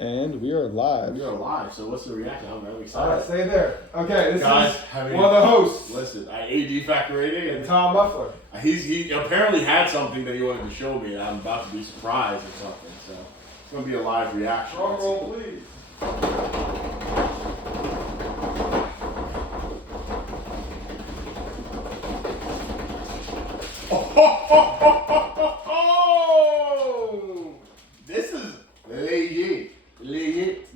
And we are live. We are live, so what's the reaction? I'm very excited. Alright, stay there. Okay, this Guys, is one of the hosts. Listen, AD Factor 88. And Tom Muffler. He apparently had something that he wanted to show me, and I'm about to be surprised or something, so it's going to be a live reaction. Drum roll, please. Oh! This is legit.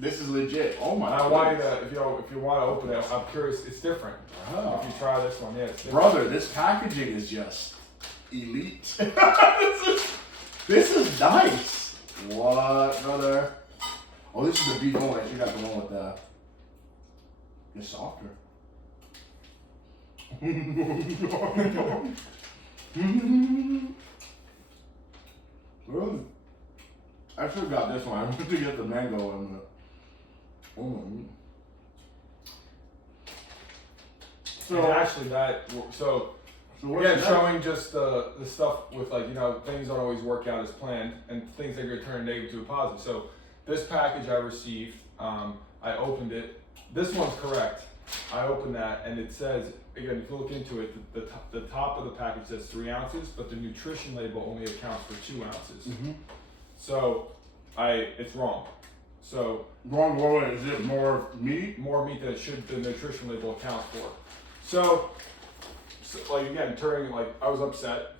This is legit. Oh my god. I want you to, if you want to open it, I'm curious. It's different. Oh. If you try this one, yeah, it's different. Brother, this packaging is just elite. this is nice. What, brother? Oh, this is the beef one. You got the one with the. It's softer. Really? I should have got this one. I wanted to get the mango and the. So actually, again, showing just the stuff with things don't always work out as planned, and things that are turn negative to a positive. So this package I received, I opened it. This one's correct. I opened that, and it says, again, if you look into it, the top of the package says 3 ounces, but the nutrition label only accounts for 2 ounces. Mm-hmm. So it's wrong. So wrong. What is it? More meat? More meat than it should. The nutrition label accounts for. So again, I was upset,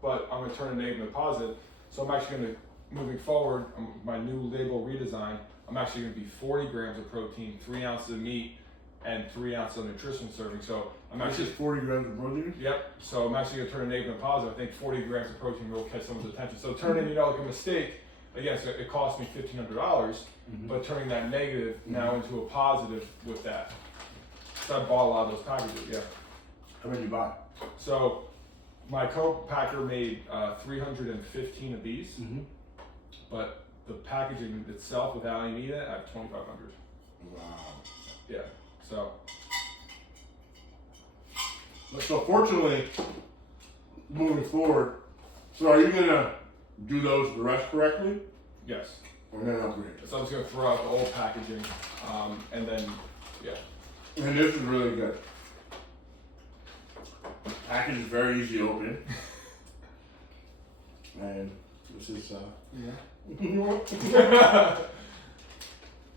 but I'm gonna turn a negative into positive. So I'm actually gonna, moving forward, my new label redesign. I'm actually gonna be 40 grams of protein, 3 ounces of meat, and 3 ounces of nutrition serving. So I'm actually 40 grams of protein. Yep. So I'm actually gonna turn a negative into positive. I think 40 grams of protein will catch someone's attention. So turning, like a mistake. Again, so it cost me $1,500, but turning that negative now into a positive with that. So I bought a lot of those packages, yeah. How many you buy? So my co-packer made 315 of these, but the packaging itself, without any meat in it, I have 2,500. Wow. Yeah, so. So fortunately, moving forward, so are you gonna do the rest correctly? Yes. Or then upgrade? So I'm just gonna throw out the old packaging, and then, yeah. And this is really good. Package is very easy to open. And this is, yeah.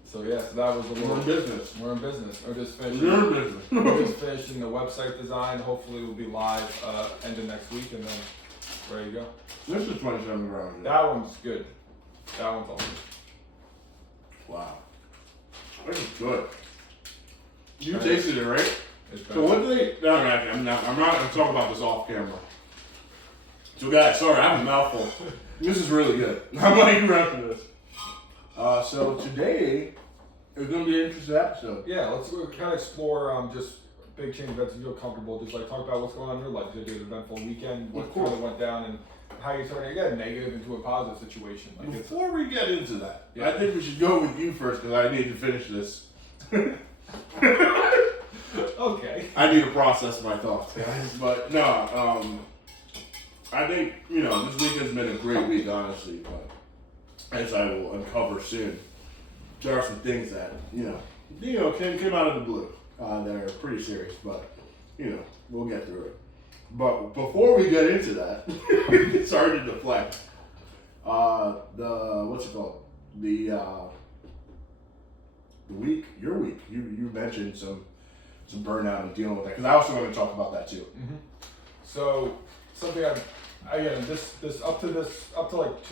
So that was a little. We're in business. We're in business. We're just finishing. We're in business. We're just finishing the website design. Hopefully we'll be live end of next week, and then ready to go. This is 27 grams. That one's good. That one's awesome. Wow. This is good. You tasted it, right? So what do they? No, I'm not going to talk about this off camera. So guys, sorry, I have a mouthful. This is really good. I'm not even after this. So today is going to be an interesting episode. Yeah, let's kind of explore just big change events and feel comfortable. Just talk about what's going on in your life. Did you have an eventful weekend? What kind of went down, and how you turning a negative into a positive situation. Before we get into that, I think we should go with you first because I need to finish this. Okay. I need to process my thoughts, guys. But no, I think this week has been a great week, honestly. But as I will uncover soon, there are some things that came out of the blue. They're pretty serious, but we'll get through it. But before we get into that, sorry to deflect. What's it called? The week, your week. You mentioned some burnout and dealing with that because I also want to talk about that too. Mm-hmm. So something this up to like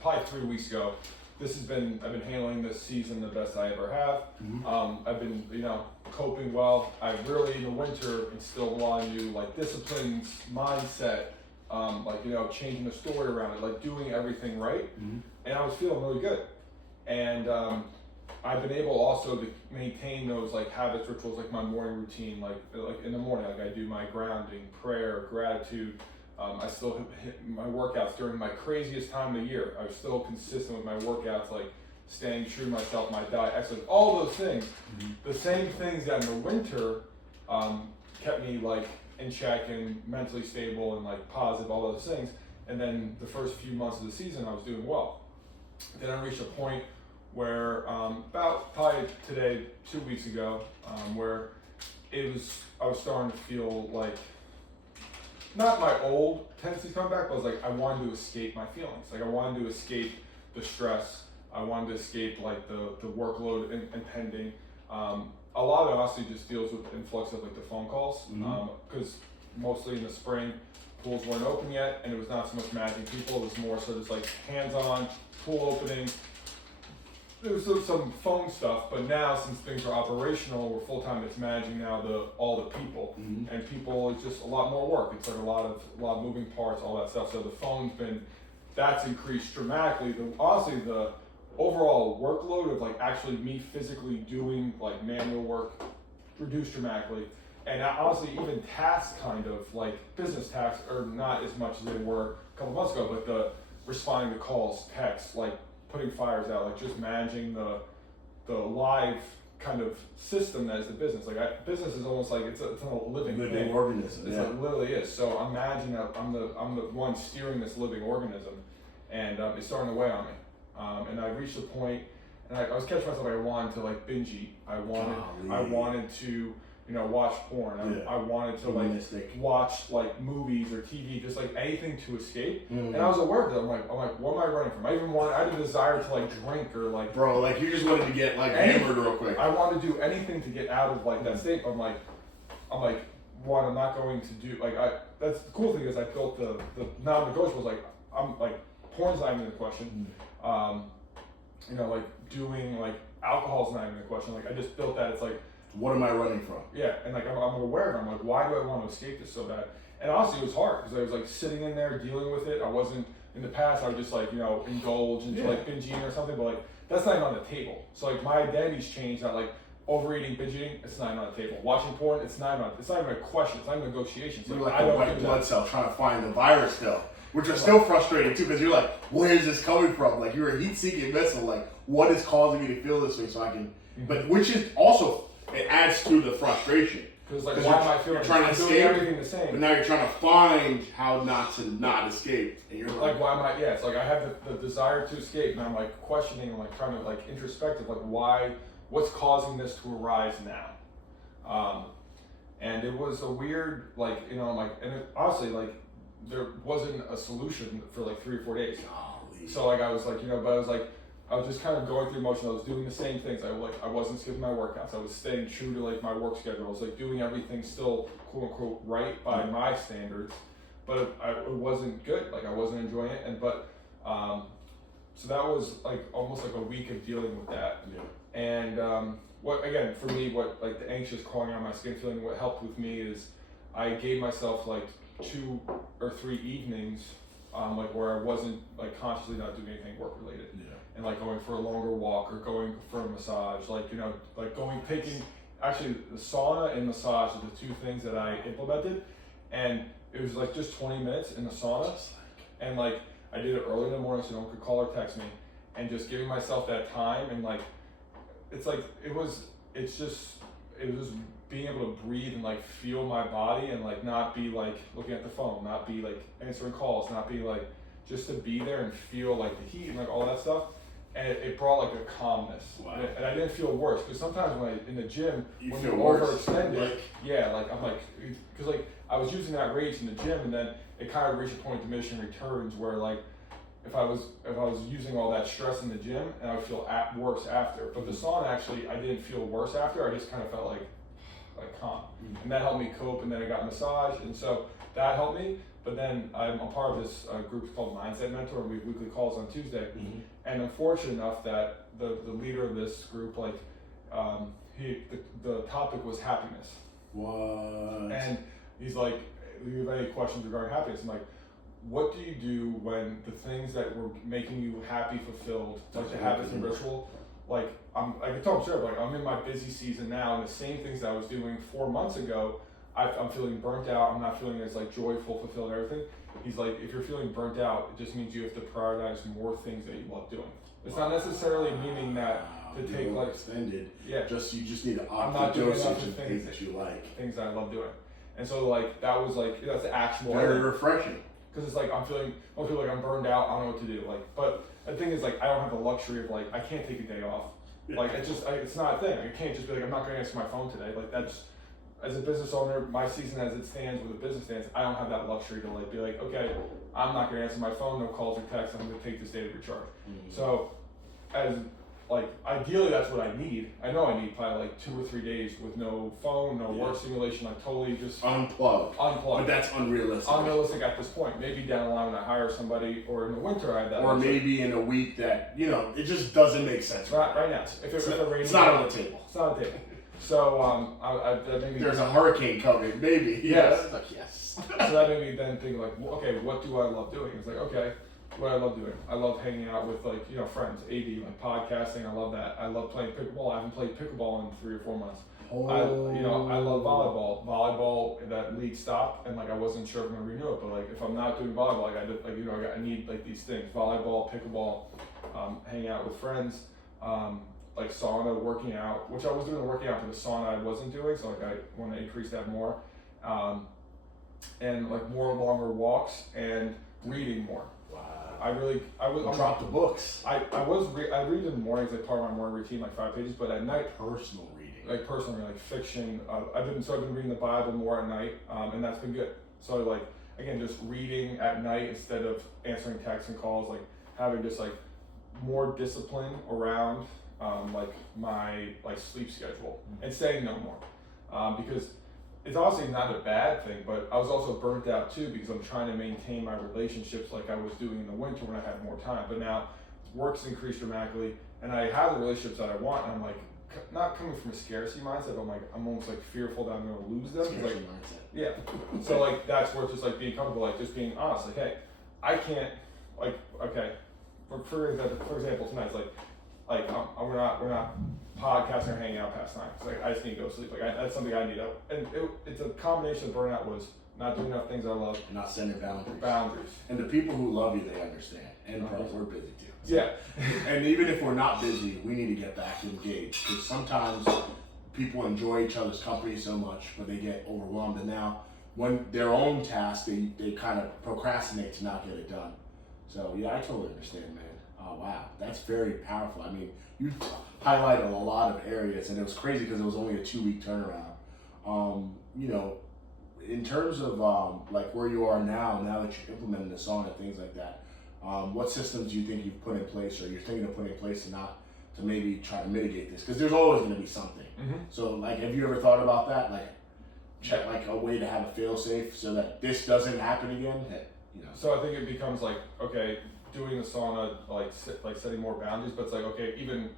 probably 3 weeks ago. I've been handling this season the best I ever have. Mm-hmm. I've been coping well. I really in the winter instilled a lot of new disciplines, mindset, changing the story around it, doing everything right. Mm-hmm. And I was feeling really good. And I've been able also to maintain those habits, rituals, my morning routine, like in the morning, I do my grounding, prayer, gratitude. I still hit my workouts during my craziest time of the year. I was still consistent with my workouts, staying true to myself, my diet, exercise, all those things. Mm-hmm. The same things that in the winter kept me in check and mentally stable and positive, all those things. And then the first few months of the season, I was doing well. Then I reached a point where about probably today, 2 weeks ago, where I was starting to feel like, not my old tendencies coming back, but I was like, I wanted to escape my feelings. Like I wanted to escape the stress. I wanted to escape like the workload impending. A lot of it honestly just deals with the influx of like the phone calls, because mostly in the spring, pools weren't open yet, and it was not so much managing people. It was more so just like hands-on pool opening. There was some phone stuff, but now since things are operational, we're full time. It's managing now all the people, and people is just a lot more work. It's like a lot of moving parts, all that stuff. So the phone's that's increased dramatically. Honestly, the overall workload of like actually me physically doing like manual work reduced dramatically. And honestly, even tasks, kind of like business tasks, are not as much as they were a couple months ago. But the responding to calls, texts, like putting fires out, like just managing the live kind of system that is the business. Like business is almost like it's a living thing. Organism. It's like literally is. So imagine that I'm the one steering this living organism, and it's starting to weigh on me. And I reached a point, and I was catching myself. Like I wanted to like binge eat. I wanted to watch porn. I wanted to like watch like movies or TV, just like anything to escape. And I was aware of that. I'm like, what am I running from? I had a desire to like drink or like. Bro, like you just wanted to get like hammered real quick. I wanted to do anything to get out of like that state. I'm like, one, I'm not going to do like that's the cool thing is I built the non-negotiables. Like I'm like porn's not even the question. Like doing like alcohol's not even the question. Like I just built that. It's like. What am I running from? Yeah, and like I'm aware of it. I'm like, why do I want to escape this so bad? And honestly, it was hard because I was like sitting in there dealing with it. I wasn't in the past. I would just like indulge into like binge eating or something, but like that's not even on the table. So like my identity's changed. That like overeating, binge eating, it's not even on the table. Watching porn, it's not even a question. It's not even a negotiation. You're like a white blood cell trying to find the virus still, which are still frustrating too because you're like, where is this coming from? Like you're a heat-seeking missile. Like what is causing me to feel this way? So I can, but which is also. It adds to the frustration. Because like, why am I feeling? You're trying to escape everything the same. But now you're trying to find how not to not escape. And you're like, why am I? Yeah, it's like I have the desire to escape, and I'm like questioning, and like trying to like introspective, like what's causing this to arise now? And it was a weird, like honestly, like there wasn't a solution for like 3 or 4 days. Golly. So like I was like, but I was like. I was just kind of going through motion. I was doing the same things. I wasn't skipping my workouts. I was staying true to like my work schedule. I was like doing everything still quote unquote right by my standards, but it wasn't good. Like I wasn't enjoying it. So that was like almost like a week of dealing with that. Yeah. And what like the anxious crawling out my skin feeling, what helped with me is I gave myself like 2 or 3 evenings, like where I wasn't like consciously not doing anything work related. Yeah. And like going for a longer walk or going for a massage, like taking actually the sauna and massage are the 2 things that I implemented, and it was like just 20 minutes in the sauna, and like I did it early in the morning so no one could call or text me, and just giving myself that time, and like it was just being able to breathe and like feel my body and like not be like looking at the phone, not be like answering calls, not be like just to be there and feel like the heat and like all that stuff. And it brought like a calmness. Wow. And I didn't feel worse because sometimes when in the gym, when feel you're worse. overextended, I'm like, because like I was using that rage in the gym, and then it kind of reached a point of diminishing returns where like if I was using all that stress in the gym, and I would feel worse after. But the sauna actually, I didn't feel worse after. I just kind of felt like calm, and that helped me cope. And then I got massage, and so that helped me. But then I'm a part of this group called Mindset Mentor, and we have weekly calls on Tuesday. And I'm fortunate enough that the leader of this group, like, the topic was happiness. What? And he's like, do you have any questions regarding happiness? I'm like, what do you do when the things that were making you happy, fulfilled, like the habits and ritual, like I can tell him straight, like I'm in my busy season now, and the same things that I was doing 4 months ago, I'm feeling burnt out. I'm not feeling as like joyful, fulfilled, everything. He's like, if you're feeling burnt out, it just means you have to prioritize more things that you love doing. It's not necessarily meaning that to take like extended. Yeah. You just need to I'm opt not the doing dosage enough of things that you like. Things that I love doing. And so like that was like that's actionable. Very refreshing. Because it's like I feel like I'm burned out. I don't know what to do. Like, but the thing is, like, I don't have the luxury of, like, I can't take a day off. Yeah. Like, it's not a thing. I can't just be like, I'm not going to answer my phone today. Like, that's, as a business owner, my season as it stands, with the business stands, I don't have that luxury to, like, be like, okay, I'm not going to answer my phone, no calls or texts, I'm going to take this day to recharge. So, as, like, ideally that's what I need. I know I need probably like 2 or 3 days with no phone, no work simulation, like totally just unplugged. But that's unrealistic. Unrealistic at this point. Maybe down the line when I hire somebody, or in the winter I have that. Or maybe in a week that, you know, it just doesn't make sense. Right now. If it's not on the table. It's not on the table. So I maybe there's a hurricane coming, maybe. Yes. Like, yes. So that made me then think, like, well, okay, what do I love doing? It's like, okay, what I love doing. I love hanging out with, like, you know, friends, like podcasting. I love that. I love playing pickleball. I haven't played pickleball in 3 or 4 months. I love volleyball. Volleyball, that league stopped, and like I wasn't sure if I'm gonna renew it. But like, if I'm not doing volleyball, like I need like these things: volleyball, pickleball, hanging out with friends, like sauna, working out, which I was doing the working out, but the sauna I wasn't doing. So like I want to increase that more, and like more longer walks and reading more. I drop the books. I read in the mornings, like part of my morning routine, like 5 pages, but at night, personal reading, like fiction. I've been reading the Bible more at night, and that's been good. So like, again, just reading at night instead of answering texts and calls, like having just like more discipline around like my like sleep schedule and saying no more, because it's obviously not a bad thing, but I was also burnt out too because I'm trying to maintain my relationships like I was doing in the winter when I had more time. But now work's increased dramatically, and I have the relationships that I want, and I'm like, not coming from a scarcity mindset, but I'm almost like fearful that I'm going to lose them. Scarcity Like, mindset. yeah. So like that's where it's just like being comfortable, like just being honest. Like, hey, I can't. Like, okay, for example, tonight, it's like we're not podcasting or hanging out past 9. It's like I just need to go sleep. Like that's something I need. And it's a combination of burnout was not doing enough things I love, and not setting boundaries. Boundaries. And the people who love you, they understand. And bro, we're busy too. So. Yeah. And even if we're not busy, we need to get back engaged because sometimes people enjoy each other's company so much, but they get overwhelmed. And now, when their own task, they kind of procrastinate to not get it done. So yeah, I totally understand, man. Oh wow, that's very powerful. I mean, you highlighted a lot of areas, and it was crazy because it was only a 2-week turnaround. You know, in terms of like where you are now that you're implementing the song and things like that, what systems do you think you've put in place, or you're thinking of putting in place to maybe try to mitigate this? Because there's always going to be something. Mm-hmm. So like, have you ever thought about that? Like, check like a way to have a fail safe so that this doesn't happen again. You know. So I think it becomes like, okay, doing the sauna, like setting more boundaries, but it's like, okay, even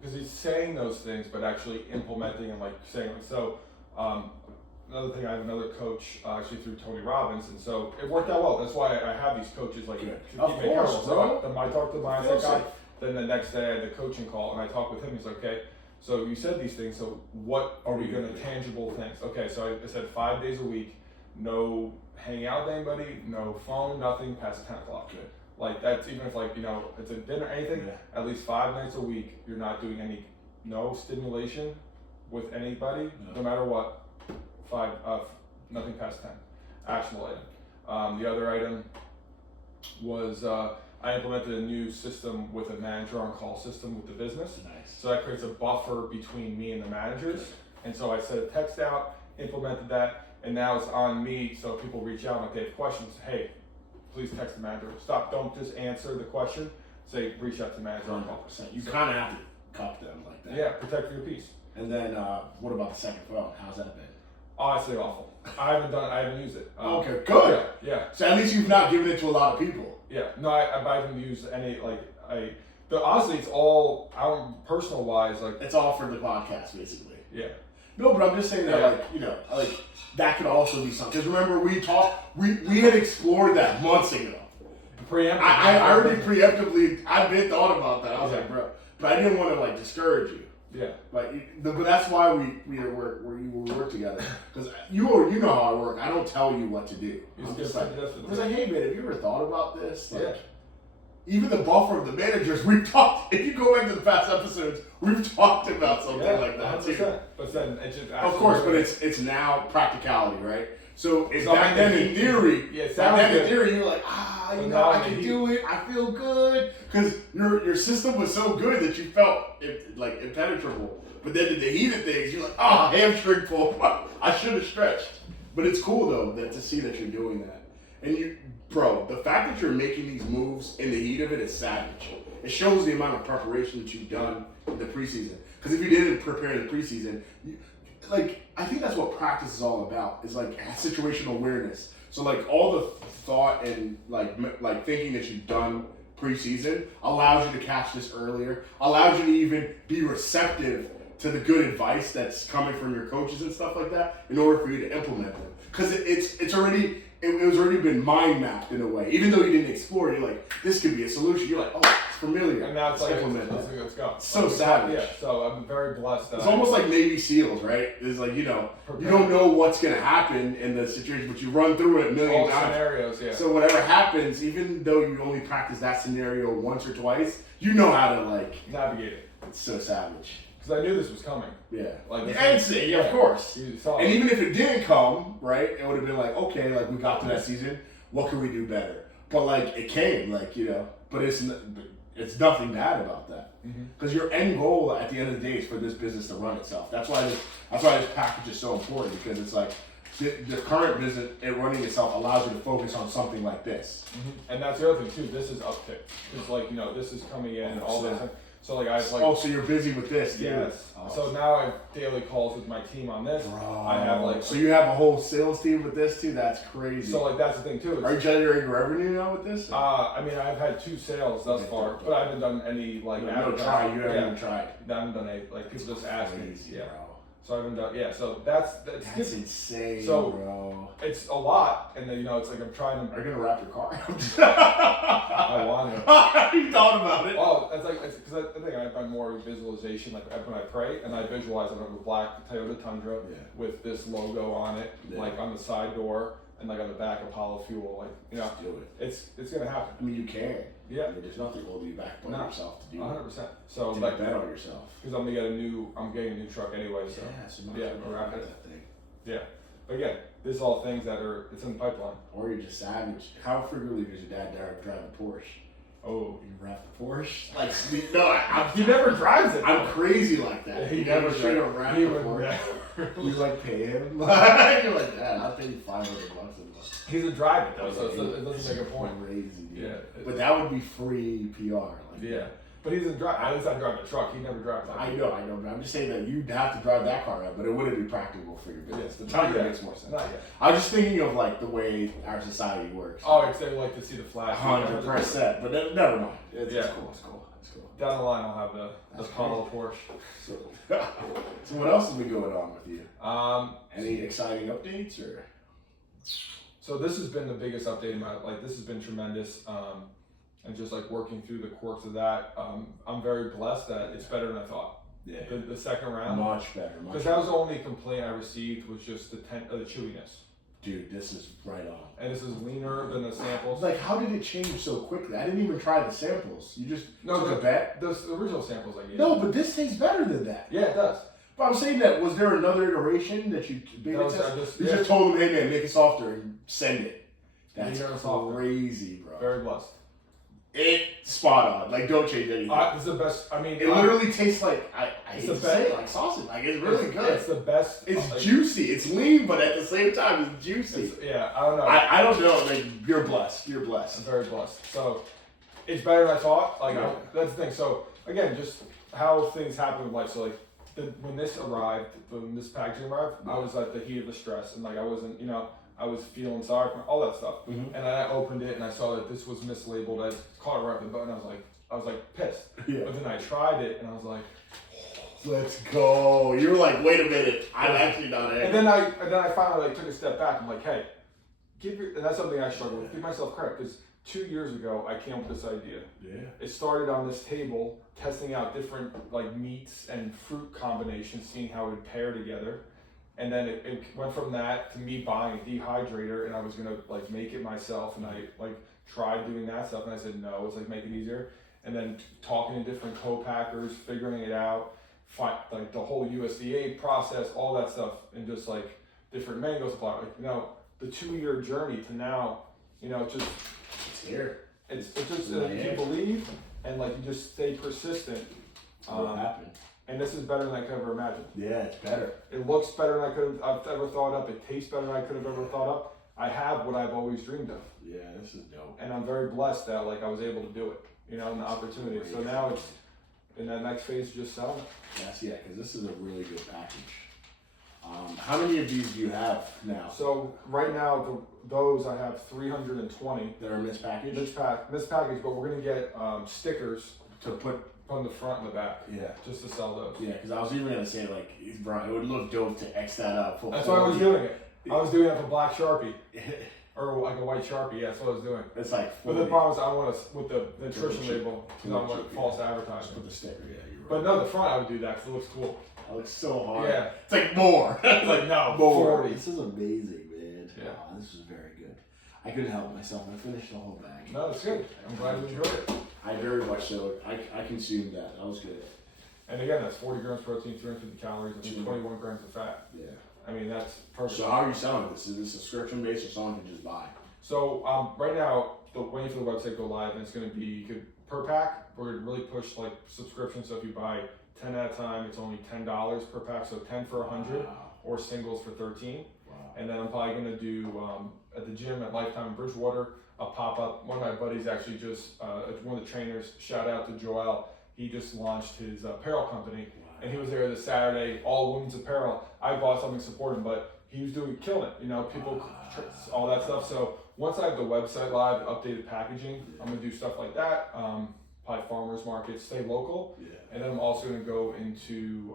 because he's saying those things, but actually implementing and like saying like, so another thing, I have another coach actually through Tony Robbins, and so it worked out well. That's why I have these coaches like to keep me accountable. So I talked to the mindset guy, then the next day I had the coaching call, and I talked with him. He's like, okay, so you said these things, so what are we going to tangible things? Okay, so I said 5 days a week, no hanging out with anybody, no phone, nothing past 10 o'clock. Good. Like that's even if like, you know, it's a dinner, anything, at least 5 nights a week, you're not doing no stimulation with anybody, no matter what. Nothing past 10. Actionable item. The other item was I implemented a new system with a manager on call system with the business. Nice. So that creates a buffer between me and the managers. And so I sent a text out, implemented that, and now it's on me. So if people reach out and if they have questions, hey, please text the manager. Don't just answer the question. Say, reach out to the manager on call. 100%. You kind of have to cup them like that. Yeah, protect your peace. And then what about the second phone? How's that been? Honestly, awful. I haven't used it. Okay, good. Yeah. So at least you've not given it to a lot of people. Yeah. No, I haven't used any, honestly, it's all, personal wise, like. It's all for the podcast, basically. Yeah. No, but I'm just saying that, that could also be something. Because remember, we had explored that months ago. Preemptively. I already preemptively, I've been thought about that. I was like, bro, but I didn't want to, discourage you. Yeah. But that's why we work together. Because you know how I work. I don't tell you what to do. I'm just like, hey man, have you ever thought about this? Even the buffer of the managers, we've talked. If you go into the past episodes, we've talked about something like that too. But then it just of course, but it's now practicality, right? So So back then in theory, yeah, you're like, you know, I can do it. I feel good because your system was so good that you felt like impenetrable. But then in the heat of things, you're like, hamstring pull. I should have stretched. But it's cool though to see that you're doing that. And bro, the fact that you're making these moves in the heat of it is savage. It shows the amount of preparation that you've done in the preseason. Because if you didn't prepare in the preseason, I think that's what practice is all about. Is like situational awareness. So like all the thought and like thinking that you've done preseason allows you to catch this earlier. Allows you to even be receptive to the good advice that's coming from your coaches and stuff like that in order for you to implement them. Because it's already. It was already been mind mapped in a way. Even though you didn't explore it, you're like, this could be a solution. You're like, it's familiar. And now it's like, let's go. It's so savage. Yeah, so I'm very blessed. It's almost like Navy SEALs, right? It's like, you don't know what's going to happen in the situation, but you run through it a million times. All scenarios, yeah. So whatever happens, even though you only practice that scenario once or twice, you know how to, navigate it. It's so savage. Because I knew this was coming. Yeah. Yeah, of course. And even if it didn't come, right, it would have been like, okay, we got to that season. What can we do better? But it came, but it's nothing bad about that. Because your end goal at the end of the day is for this business to run itself. That's why this package is so important, because it's like the current business running itself allows you to focus on something like this. And that's the other thing too. This is uptick. It's this is coming in all this. So I was like, so you're busy with this too. Yes. So now I have daily calls with my team on this. Bro. I have so you have a whole sales team with this too. That's crazy. So that's the thing too. Are you generating revenue now with this? I've had 2 sales thus far, but I haven't done any You haven't even tried. I haven't done any people just asking. Crazy, yeah. Bro. So I haven't done. Yeah. So that's insane. So bro. It's a lot, and then it's like I'm trying to. Are you gonna wrap your car? I want to. You thought about it. Oh, because I think I have more visualization. Like when I pray and I visualize it on a black Toyota Tundra with this logo on it, on the side door and on the back Apollo Fuel. Just do it. It's gonna happen. I mean, you can. Yeah. There's nothing holding you back but yourself to do 100%. So bet on yourself. Because I'm getting a new truck anyway. So we're wrapping that thing. Yeah. But again, this is all things that it's in the pipeline. Or you're just savage. How frequently does your dad drive a Porsche? Oh, you wrap the Porsche? He never drives it. I'm crazy like that. He never should have wrapped the Porsche. You pay him? You're like, Dad, I'll pay you $500 a month. He doesn't drive it though, so it doesn't make a point. Crazy, dude. Yeah. But that would be free PR. Yeah. But he doesn't drive. At least I drive a truck. He never drives. I know. But I'm just saying that you'd have to drive that car out, but it wouldn't be practical for your business. The Tundra makes more sense. Not yet. I was just thinking of the way our society works. Oh, because they like to see the flash. 100%. But never mind. It's cool. It's cool. Down the line, I'll have the Apollo Porsche. So what else has been going on with you? Any exciting updates or? So this has been the biggest update in my life. This has been tremendous. And just working through the quirks of that, I'm very blessed that it's better than I thought. Yeah. The second round. Much better. Because that was the only complaint I received was just the chewiness. Dude, this is right on. And this is leaner than the samples. How did it change so quickly? I didn't even try the samples. You just took a bet? The original samples I gave. No, but this tastes better than that. Yeah, it does. But I'm saying that, was there another iteration that you beta test? You just told them, hey man, make it softer and send it. That's crazy, bro. Very blessed. It's spot on. Don't change anything. It's the best. I mean, it literally tastes like like sausage. It's really good. It's the best. It's juicy. It's lean, but at the same time, it's juicy. I don't know. I don't know. You're blessed. You're blessed. I'm very blessed. So it's better than I thought. That's the thing. So again, just how things happen in life. So when this packaging arrived, I was at the heat of the stress, and I wasn't, I was feeling sorry for all that stuff. And then I opened it and I saw that this was mislabeled as caught right up the button. I was pissed. Yeah. But then I tried it and I was like, let's go. You were like, wait a minute, I'm actually not angry. And then I finally took a step back. I'm like, hey, and that's something I struggle with. Give myself credit, because 2 years ago I came up with this idea. Yeah. It started on this table, testing out different meats and fruit combinations, seeing how it would pair together. And then it went from that to me buying a dehydrator, and I was gonna make it myself, and I tried doing that stuff, and I said no, it's make it easier. And then talking to different co-packers, figuring it out, the whole USDA process, all that stuff, and just different mango supply. the 2-year journey to now, it's here. It's just if you believe and like you just stay persistent. What happened? And this is better than I could ever imagine. Yeah, it's better. It looks better than I've ever thought up. It tastes better than I could have ever thought up. I have what I've always dreamed of. Yeah, this is dope. And I'm very blessed that like I was able to do it. And the opportunity. So now it's in that next phase, just selling it. Yes, because this is a really good package. How many of these do you have now? So right now, those I have 320. That are mispackaged? Mispackaged, but we're gonna get stickers to put on the front and the back. Yeah. Just to sell those. Yeah, because I was even gonna say like, bro, it would look dope to X that up. That's why I was doing it. I was doing it with a black Sharpie. Or like a white Sharpie, yeah, that's what I was doing. It's like, but the problem is I want to, with the nutrition label, because I want false advertising. With the sticker, yeah, you're right. But no, the front I would do that because it looks cool. It looks so hard. Yeah. It's like more. It's like, no, more. 40. This is amazing, man. Yeah. Wow, this is very good. I couldn't help myself. I finished the whole bag. No, it's good. I'm glad you enjoyed it. I very much so. I consumed that. That was good. And again, that's 40 grams protein, 350 calories, and 21 grams of fat. Yeah. I mean, that's perfect. So how are you selling this? Is this subscription based or someone can just buy? So right now, waiting for the website to go live, and it's going to be per pack. We're going to really push like subscription. So if you buy 10 at a time, it's only $10 per pack. So 10 for 100, or singles for 13. Wow. And then I'm probably going to do at the gym at Lifetime in Bridgewater a pop up. One of my buddies actually just one of the trainers. Shout out to Joel. He just launched his apparel company, and he was there this Saturday. All women's apparel. I bought something to support him, but he was killing it. People, all that stuff. So once I have the website live, updated packaging, I'm gonna do stuff like that. Probably farmers markets, stay local, and then I'm also gonna go into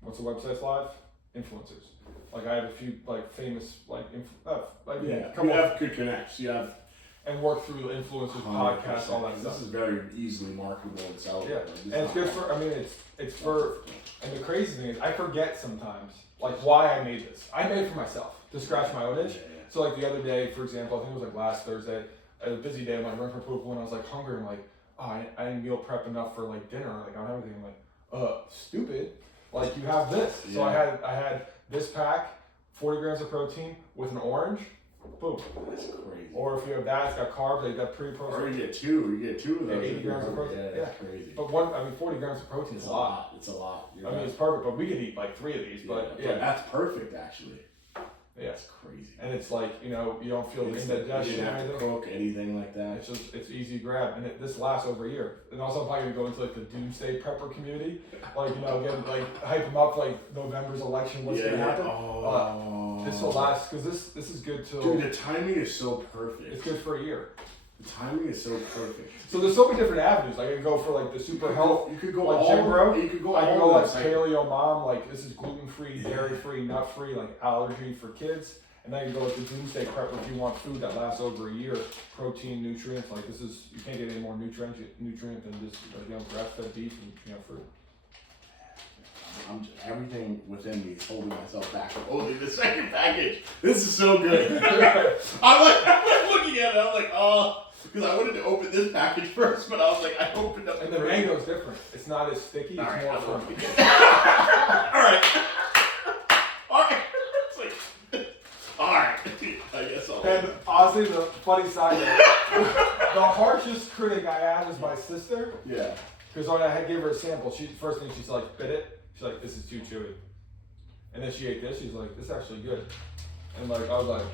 once the website's live, influencers. Like I have a few like famous You have good connects. You have. And work through influencers, podcasts, all that stuff. This is very easily marketable and sellable. Yeah, and it's good for. I mean, it's for. And the crazy thing is, I forget sometimes like why I made this. I made it for myself to scratch my own itch. So like the other day, for example, I think it was like last Thursday. I had a busy day. I'm like running for poop when I was like hungry. I'm like, oh, I didn't meal prep enough for like dinner. Like I don't have anything. I'm like, stupid. Like you have this. So I had this pack, 40 grams of protein with an orange. Boom. That's crazy. Or if you have that, it's got carbs, you got pre-processed. Or you get two of those. 80 grams of protein. Yeah, that's crazy. But 40 grams of protein is a lot. It's a lot. I mean, it's perfect, but we could eat like 3 of these. But that's perfect actually. Yeah. That's crazy. And it's like, you don't feel indigestion or anything. You don't have to cook anything like that. It's easy to grab. And this lasts over a year. And also I'm probably going to go into like the doomsday prepper community. Like, again, like hype them up like November's election, what's going to happen. This will last, because this is good till... Dude, the timing is so perfect. It's good for a year. The timing is so perfect. So there's so many different avenues. Like I could go for like the super health. You could go like all gym bro. You could go I could all go like like paleo mom. Like this is gluten free, dairy free, nut free, like allergy for kids. And then you go with the doomsday prep if you want food that lasts over a year. Protein, nutrients. Like this is, you can't get any more nutrient than just grass fed beef and fruit. Everything within me is holding myself back from opening the second package. This is so good. I'm like looking at it. I'm like, because I wanted to open this package first, but I was like, I opened up. And the mango's different. It's not as sticky. It's more firm. All right. It's like, all right. I guess I'll. And honestly, the funny side of it, the harshest critic I had was my sister. Yeah. Because when I gave her a sample, first thing she's like, bit it. She's like, this is too chewy. And then she ate this. She's like, this is actually good. And like, I was like,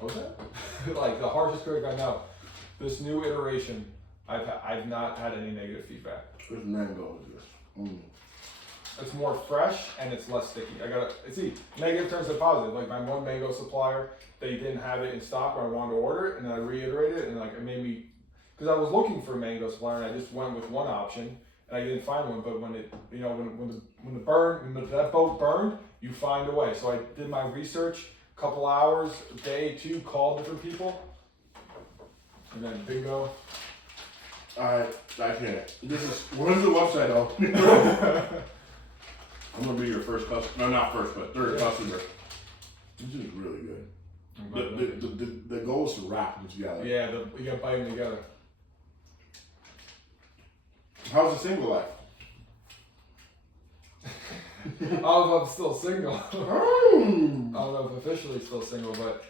what was that? Like the harshest critic I know. This new iteration, I've not had any negative feedback. Which mango is this? It's more fresh and it's less sticky. See, negative turns to positive. Like my one mango supplier, they didn't have it in stock when I wanted to order it, and then I reiterated it, and like it made me, because I was looking for a mango supplier, and I just went with one option. And I didn't find one, but when it, when that boat burned, you find a way. So I did my research, couple hours, a day, 2, called different people, and then bingo. I can't. What is the website though? I'm gonna be your first customer. No, not first, but third customer. This is really good. The goal is to wrap them together. Yeah, you gotta bite them together. How's the single life? I don't know if I'm still single. I don't know if officially still single, but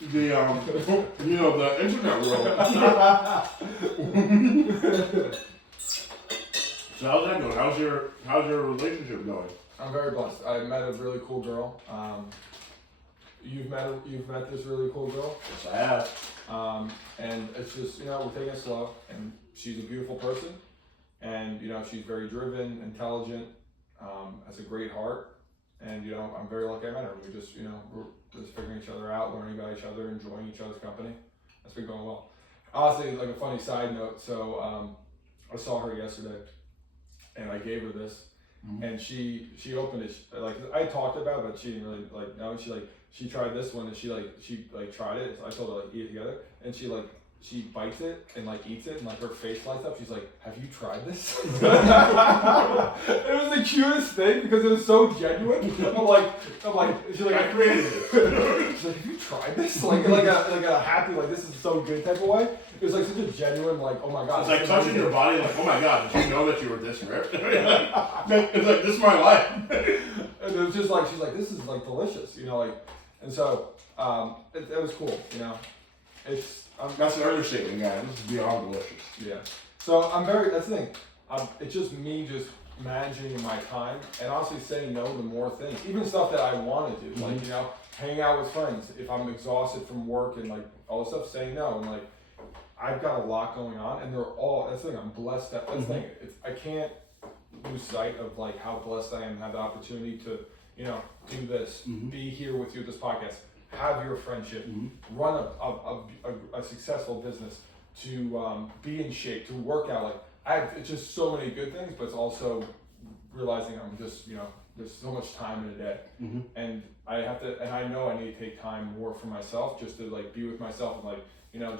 The the internet world. So how's that going? How's your relationship going? I'm very blessed. I met a really cool girl. You've met this really cool girl. Yes, I have. And it's just, we're taking it slow, and she's a beautiful person, and she's very driven, intelligent, has a great heart, and I'm very lucky I met her. We're just figuring each other out, learning about each other, enjoying each other's company. That's been going well. Honestly, like a funny side note, so I saw her yesterday, and I gave her this, and she opened it, like I talked about it, but she didn't really know, and she tried this one, and she tried it. So I told her eat it together, and she bites it and eats it, and her face lights up. She's like, "Have you tried this?" It was the cutest thing because it was so genuine. I'm like, she's like, I created it. She's like, "Have you tried this?" Like a happy, this is so good type of way. It was such a genuine, oh my god. It's like touching your body, oh my god, did you know that you were this ripped? It's like, this is my life. And it was just she's like, this is delicious, and so it was cool, It's that's an understatement, guys. This is beyond delicious. Yeah. So that's the thing. It's just me just managing my time and honestly saying no to more things, even stuff that I want to do, hanging out with friends. If I'm exhausted from work and all this stuff, saying no. And I've got a lot going on, and that's the thing. I'm blessed. That's the thing. I can't lose sight of how blessed I am to have the opportunity to do this, be here with you at this podcast, have your friendship, run a successful business, to be in shape, to work out. It's just so many good things, but it's also realizing I'm just, there's so much time in a day, and I have to, and I know I need to take time more for myself, just to be with myself and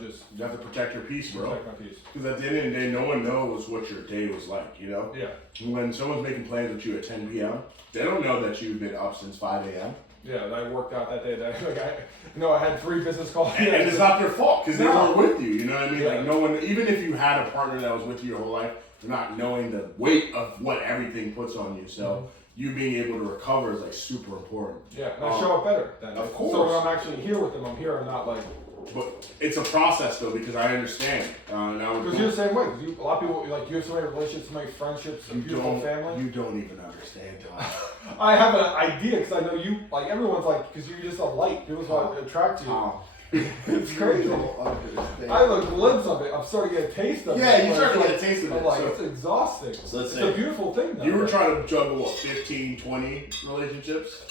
just you have to protect your peace, bro. Protect my peace. Because at the end of the day, no one knows what your day was like, Yeah. When someone's making plans with you at 10 p.m., they don't know that you've been up since 5 a.m. Yeah, that I worked out that day. I had 3 business calls. And it's not their fault because they weren't with you. You know what I mean? Yeah. No one, even if you had a partner that was with you your whole life, you're not knowing the weight of what everything puts on you. So you being able to recover is super important. Yeah, and I show up better then. Of course. So when I'm actually here with them, I'm here. I'm not But it's a process though, because I understand. Now because you're the same way. A lot of people you have so many relationships, so many friendships, a beautiful family. You don't even understand, Tom. I have an idea because I know you. Everyone's because you're just a light. People attract you. It's crazy. I have a glimpse of it. I'm starting to get a taste of it. Yeah, you start to get a taste of it. It's exhausting. So it's a beautiful thing, though. You were trying to juggle 15, 20 relationships.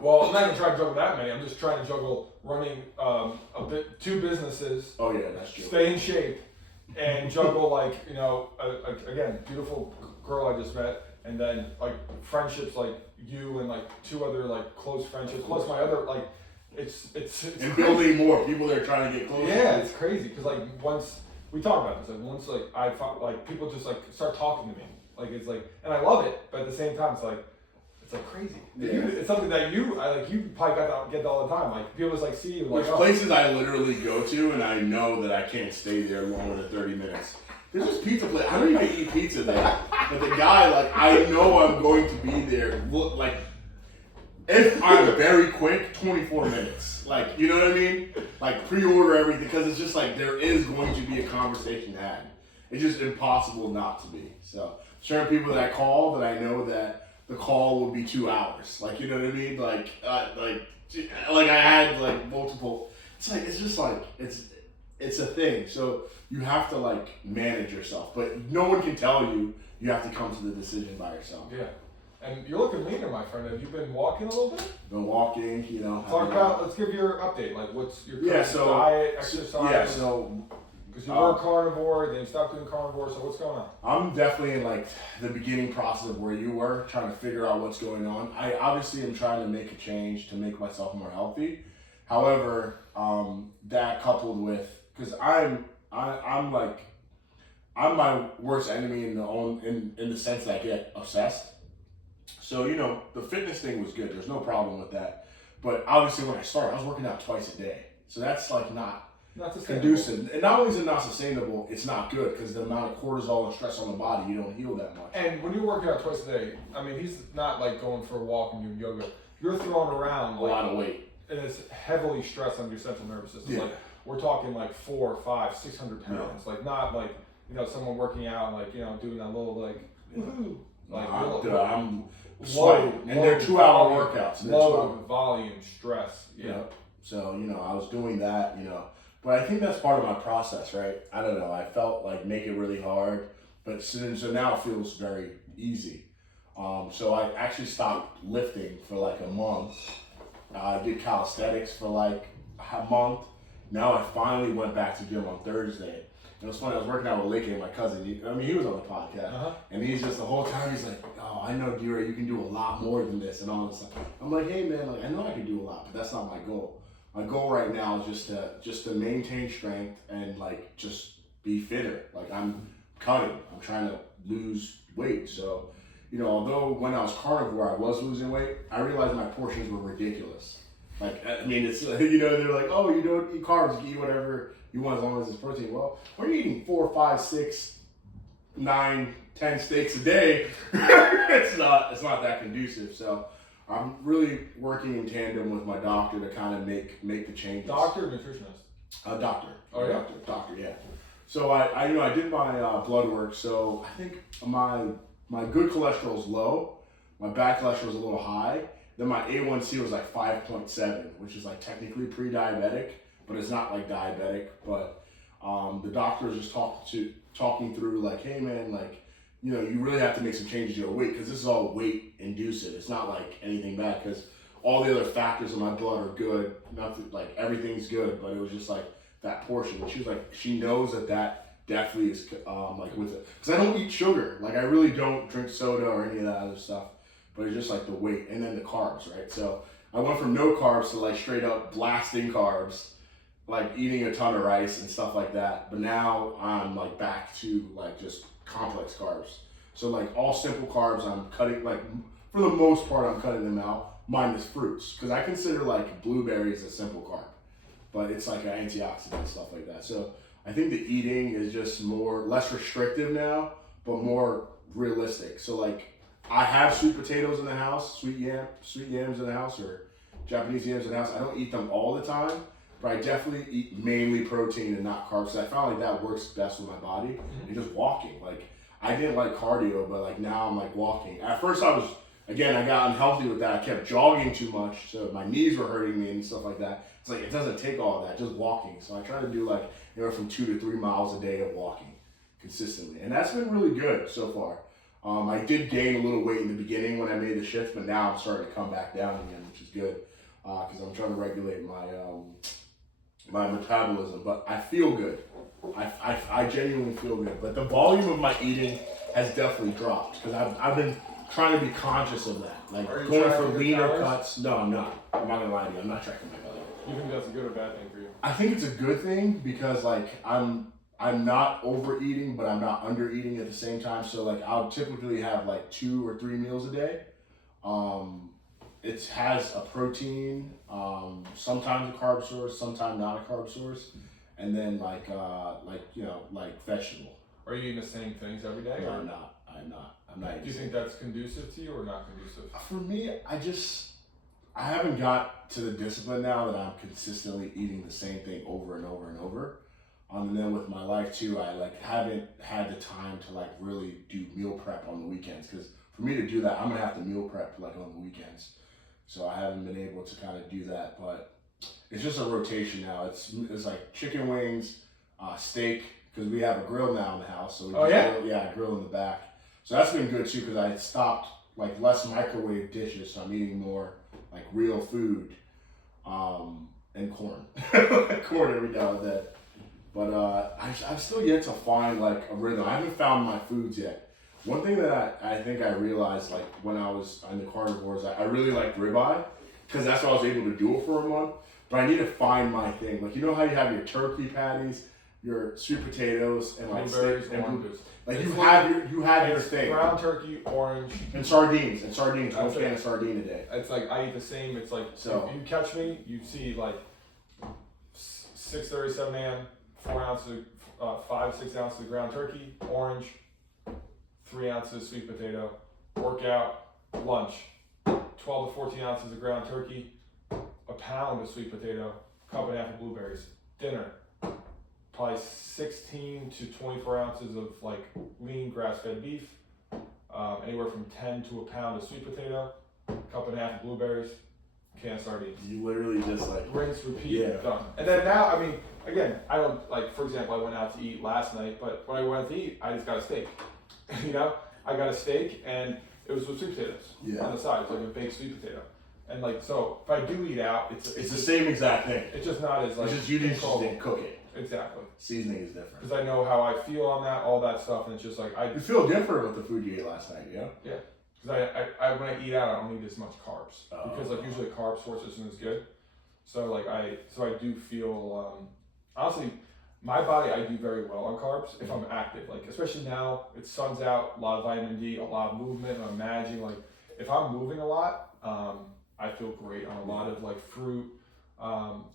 Well, I'm not even trying to juggle that many. I'm just trying to juggle running 2 businesses. Oh yeah, that's true. Stay in shape, and juggle again, beautiful girl I just met, and then friendships you and 2 other close friendships, plus my other it's and building more people that are trying to get closer. Yeah, it's crazy because once we talk about this, once I find people just start talking to me, and I love it, but at the same time it's crazy. Yeah. It's something that you probably get that all the time. People just see you There's places I literally go to and I know that I can't stay there longer than 30 minutes. There's this pizza place. I don't even eat pizza there. But the guy, I know I'm going to be there. If I'm very quick, 24 minutes. You know what I mean? Pre-order everything because it's just there is going to be a conversation had. It's just impossible not to be. So certain people that I call that I know that the call will be 2 hours. You know what I mean? I had multiple. It's just it's a thing. So you have to manage yourself, but no one can tell you. You have to come to the decision by yourself. Yeah. And you're looking leaner, my friend. Have you been walking a little bit? Been walking, Let's give your update. What's your diet, exercise? Yeah, so. Because you were carnivore, then you stopped doing carnivore, so what's going on? I'm definitely in the beginning process of where you were, trying to figure out what's going on. I obviously am trying to make a change to make myself more healthy. However, that coupled with, because I'm my worst enemy in the sense that I get obsessed. So, the fitness thing was good. There's no problem with that. But obviously when I started, I was working out twice a day. So that's not sustainable. conducive. And not only is it not sustainable, it's not good because the amount of cortisol and stress on the body, you don't heal that much. And when you're working out twice a day, I mean, he's not like going for a walk and doing yoga. You're throwing around A like, lot of weight. and it's heavily stressed on your central nervous system. Yeah. Like we're talking like 400, 500, 600 pounds. Like not like someone working out and like doing that little like woohoo. Like I'm sweating, and they're 2-hour workouts. Low volume stress. Yeah. So I was doing that. But I think that's part of my process, right? I don't know. I felt like make it really hard, but so now it feels very easy. So I actually stopped lifting for like a month. I did calisthenics for like a month. Now I finally went back to gym on Thursday. And it was funny, I was working out with Lakey, my cousin. He was on the podcast. And he's just the whole time, he's like, oh, I know, Dira, you can do a lot more than this and all this stuff. I'm like, hey man, like I know I can do a lot, but that's not my goal. My goal right now is just to maintain strength and like just be fitter. Like I'm cutting. I'm trying to lose weight. So, although when I was carnivore, I was losing weight, I realized my portions were ridiculous. Like, I mean, it's, they're like, oh, you don't eat carbs, you eat whatever you want as long as it's protein. Well, when you're eating 4, 5, 6, 9, 10 steaks a day, it's not that conducive. So I'm really working in tandem with my doctor to kind of make the changes. Doctor or nutritionist? Doctor. Oh yeah? Doctor, yeah. So I did my blood work, so I think my good cholesterol is low, my bad cholesterol is a little high, then my A1C was like 5.7, which is like technically pre-diabetic, but it's not like diabetic. But the doctor was just talking through like, hey man, like, you really have to make some changes to your weight because this is all weight inducive. It's not like anything bad because all the other factors in my blood are good. Nothing, like everything's good, but it was just like that portion. And she was like, she knows that definitely is like with it. Because I don't eat sugar. Like I really don't drink soda or any of that other stuff. But it's just like the weight and then the carbs, right? So I went from no carbs to like straight up blasting carbs, like eating a ton of rice and stuff like that. But now I'm like back to like just complex carbs. So like all simple carbs, I'm cutting, like for the most part, I'm cutting them out, minus fruits. Because I consider like blueberries a simple carb, but it's like an antioxidant and stuff like that. So I think the eating is just less restrictive now, but more realistic. So like I have sweet potatoes in the house, sweet yams in the house, or Japanese yams in the house. I don't eat them all the time, but I definitely eat mainly protein and not carbs. So I found like that works best with my body. And just walking, like I didn't like cardio, but like now I'm like walking. At first I got unhealthy with that. I kept jogging too much, so my knees were hurting me and stuff like that. It's like it doesn't take all of that, just walking. So I try to do like from 2 to 3 miles a day of walking consistently, and that's been really good so far. I did gain a little weight in the beginning when I made the shift, but now I'm starting to come back down again, which is good because I'm trying to regulate my metabolism. But I feel good. I genuinely feel good. But the volume of my eating has definitely dropped because I've been trying to be conscious of that, like going for leaner cuts. No, I'm not. I'm not gonna lie to you. I'm not tracking my calories. You think that's a good or bad thing for you? I think it's a good thing because like I'm not overeating, but I'm not undereating at the same time. So like I'll typically have like 2 or 3 meals a day. It has a protein, sometimes a carb source, sometimes not a carb source, and then like vegetable. Are you eating the same things every day? No, or? I'm not. I'm not. Do you think that's conducive to you or not conducive? For me, I haven't got to the discipline now that I'm consistently eating the same thing over and over and over. And then with my life too, I like haven't had the time to like really do meal prep on the weekends. Because for me to do that, I'm gonna have to meal prep like on the weekends. So I haven't been able to kind of do that. But it's just a rotation now. It's like chicken wings, steak, because we have a grill now in the house. So we grill in the back. So that's been good too because I stopped like less microwave dishes. So I'm eating more like real food and corn. Corn every now and then. But I've still yet to find like a rhythm. I haven't found my foods yet. One thing that I think I realized like when I was on the carnivores, I really like ribeye because that's why I was able to do it for a month. But I need to find my thing. Like you know how you have your turkey patties, your sweet potatoes, and like blueberries, and oranges. Like you have your thing. Brown turkey, orange, and sardines. One can of sardine a day. It's like I eat the same. It's like so if you catch me, you see like 6 6:30, 7 a.m., 5 to 6 ounces of ground turkey, orange, 3 ounces sweet potato, workout, lunch, 12 to 14 ounces of ground turkey, a pound of sweet potato, cup and a half of blueberries, dinner, probably 16 to 24 ounces of like lean grass-fed beef, anywhere from 10 to a pound of sweet potato, cup and a half of blueberries, can of sardines. You literally just like Rinse, repeat, done. And then now, I mean, again, I don't like. For example, I went out to eat last night, but when I went to eat, I just got a steak. You know, I got a steak and it was with sweet potatoes on the side. It's like a baked sweet potato. And like, so if I do eat out, it's the same exact thing. It's just not as like. It's just you didn't cook it. Exactly. Seasoning is different. Because I know how I feel on that, all that stuff, and it's just like You feel different with the food you ate last night, yeah? Yeah. Because I when I eat out, I don't eat as much carbs because like usually carb source isn't as good. So like I do feel honestly, my body I do very well on carbs if I'm active. Like especially now, it's sun's out, a lot of vitamin D, a lot of movement. I'm imagining like if I'm moving a lot, I feel great on a lot of like fruit.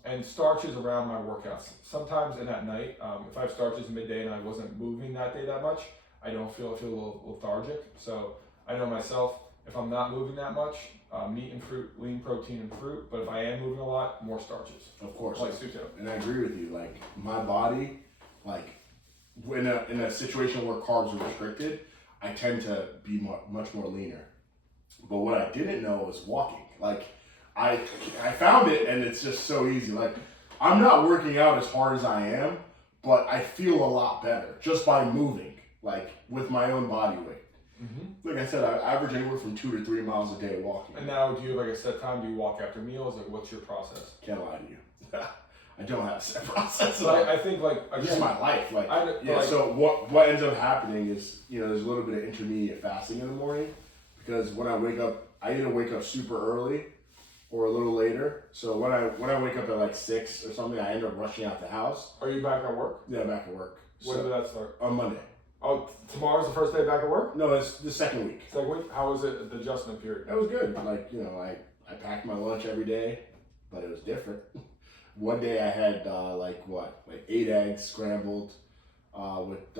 And starches around my workouts. Sometimes and at night, if I have starches midday and I wasn't moving that day that much, I feel a little lethargic. So I know myself, if I'm not moving that much, meat and fruit, lean protein and fruit. But if I am moving a lot, more starches. Of course. Like sweet potato. And I agree with you. Like my body, like in a situation where carbs are restricted, I tend to be much more leaner. But what I didn't know was walking. Like I found it, and it's just so easy. Like I'm not working out as hard as I am, but I feel a lot better just by moving, like with my own body weight. Mm-hmm. Like I said, I average anywhere from 2 to 3 miles a day walking. And now, do you have like a set time? Do you walk after meals? Like, what's your process? Can't lie to you. I don't have a set process. But I think like again, just my life. Like yeah. Like, so what ends up happening is there's a little bit of intermediate fasting in the morning because when I wake up, I either wake up super early or a little later. So when I wake up at like 6 or something, I end up rushing out the house. Are you back at work? Yeah, back at work. When did that start? On Monday. Oh, tomorrow's the first day back at work? No, it's the second week. Second week? How was it, the adjustment period? That was good. Like, I packed my lunch every day, but it was different. One day I had like 8 eggs scrambled with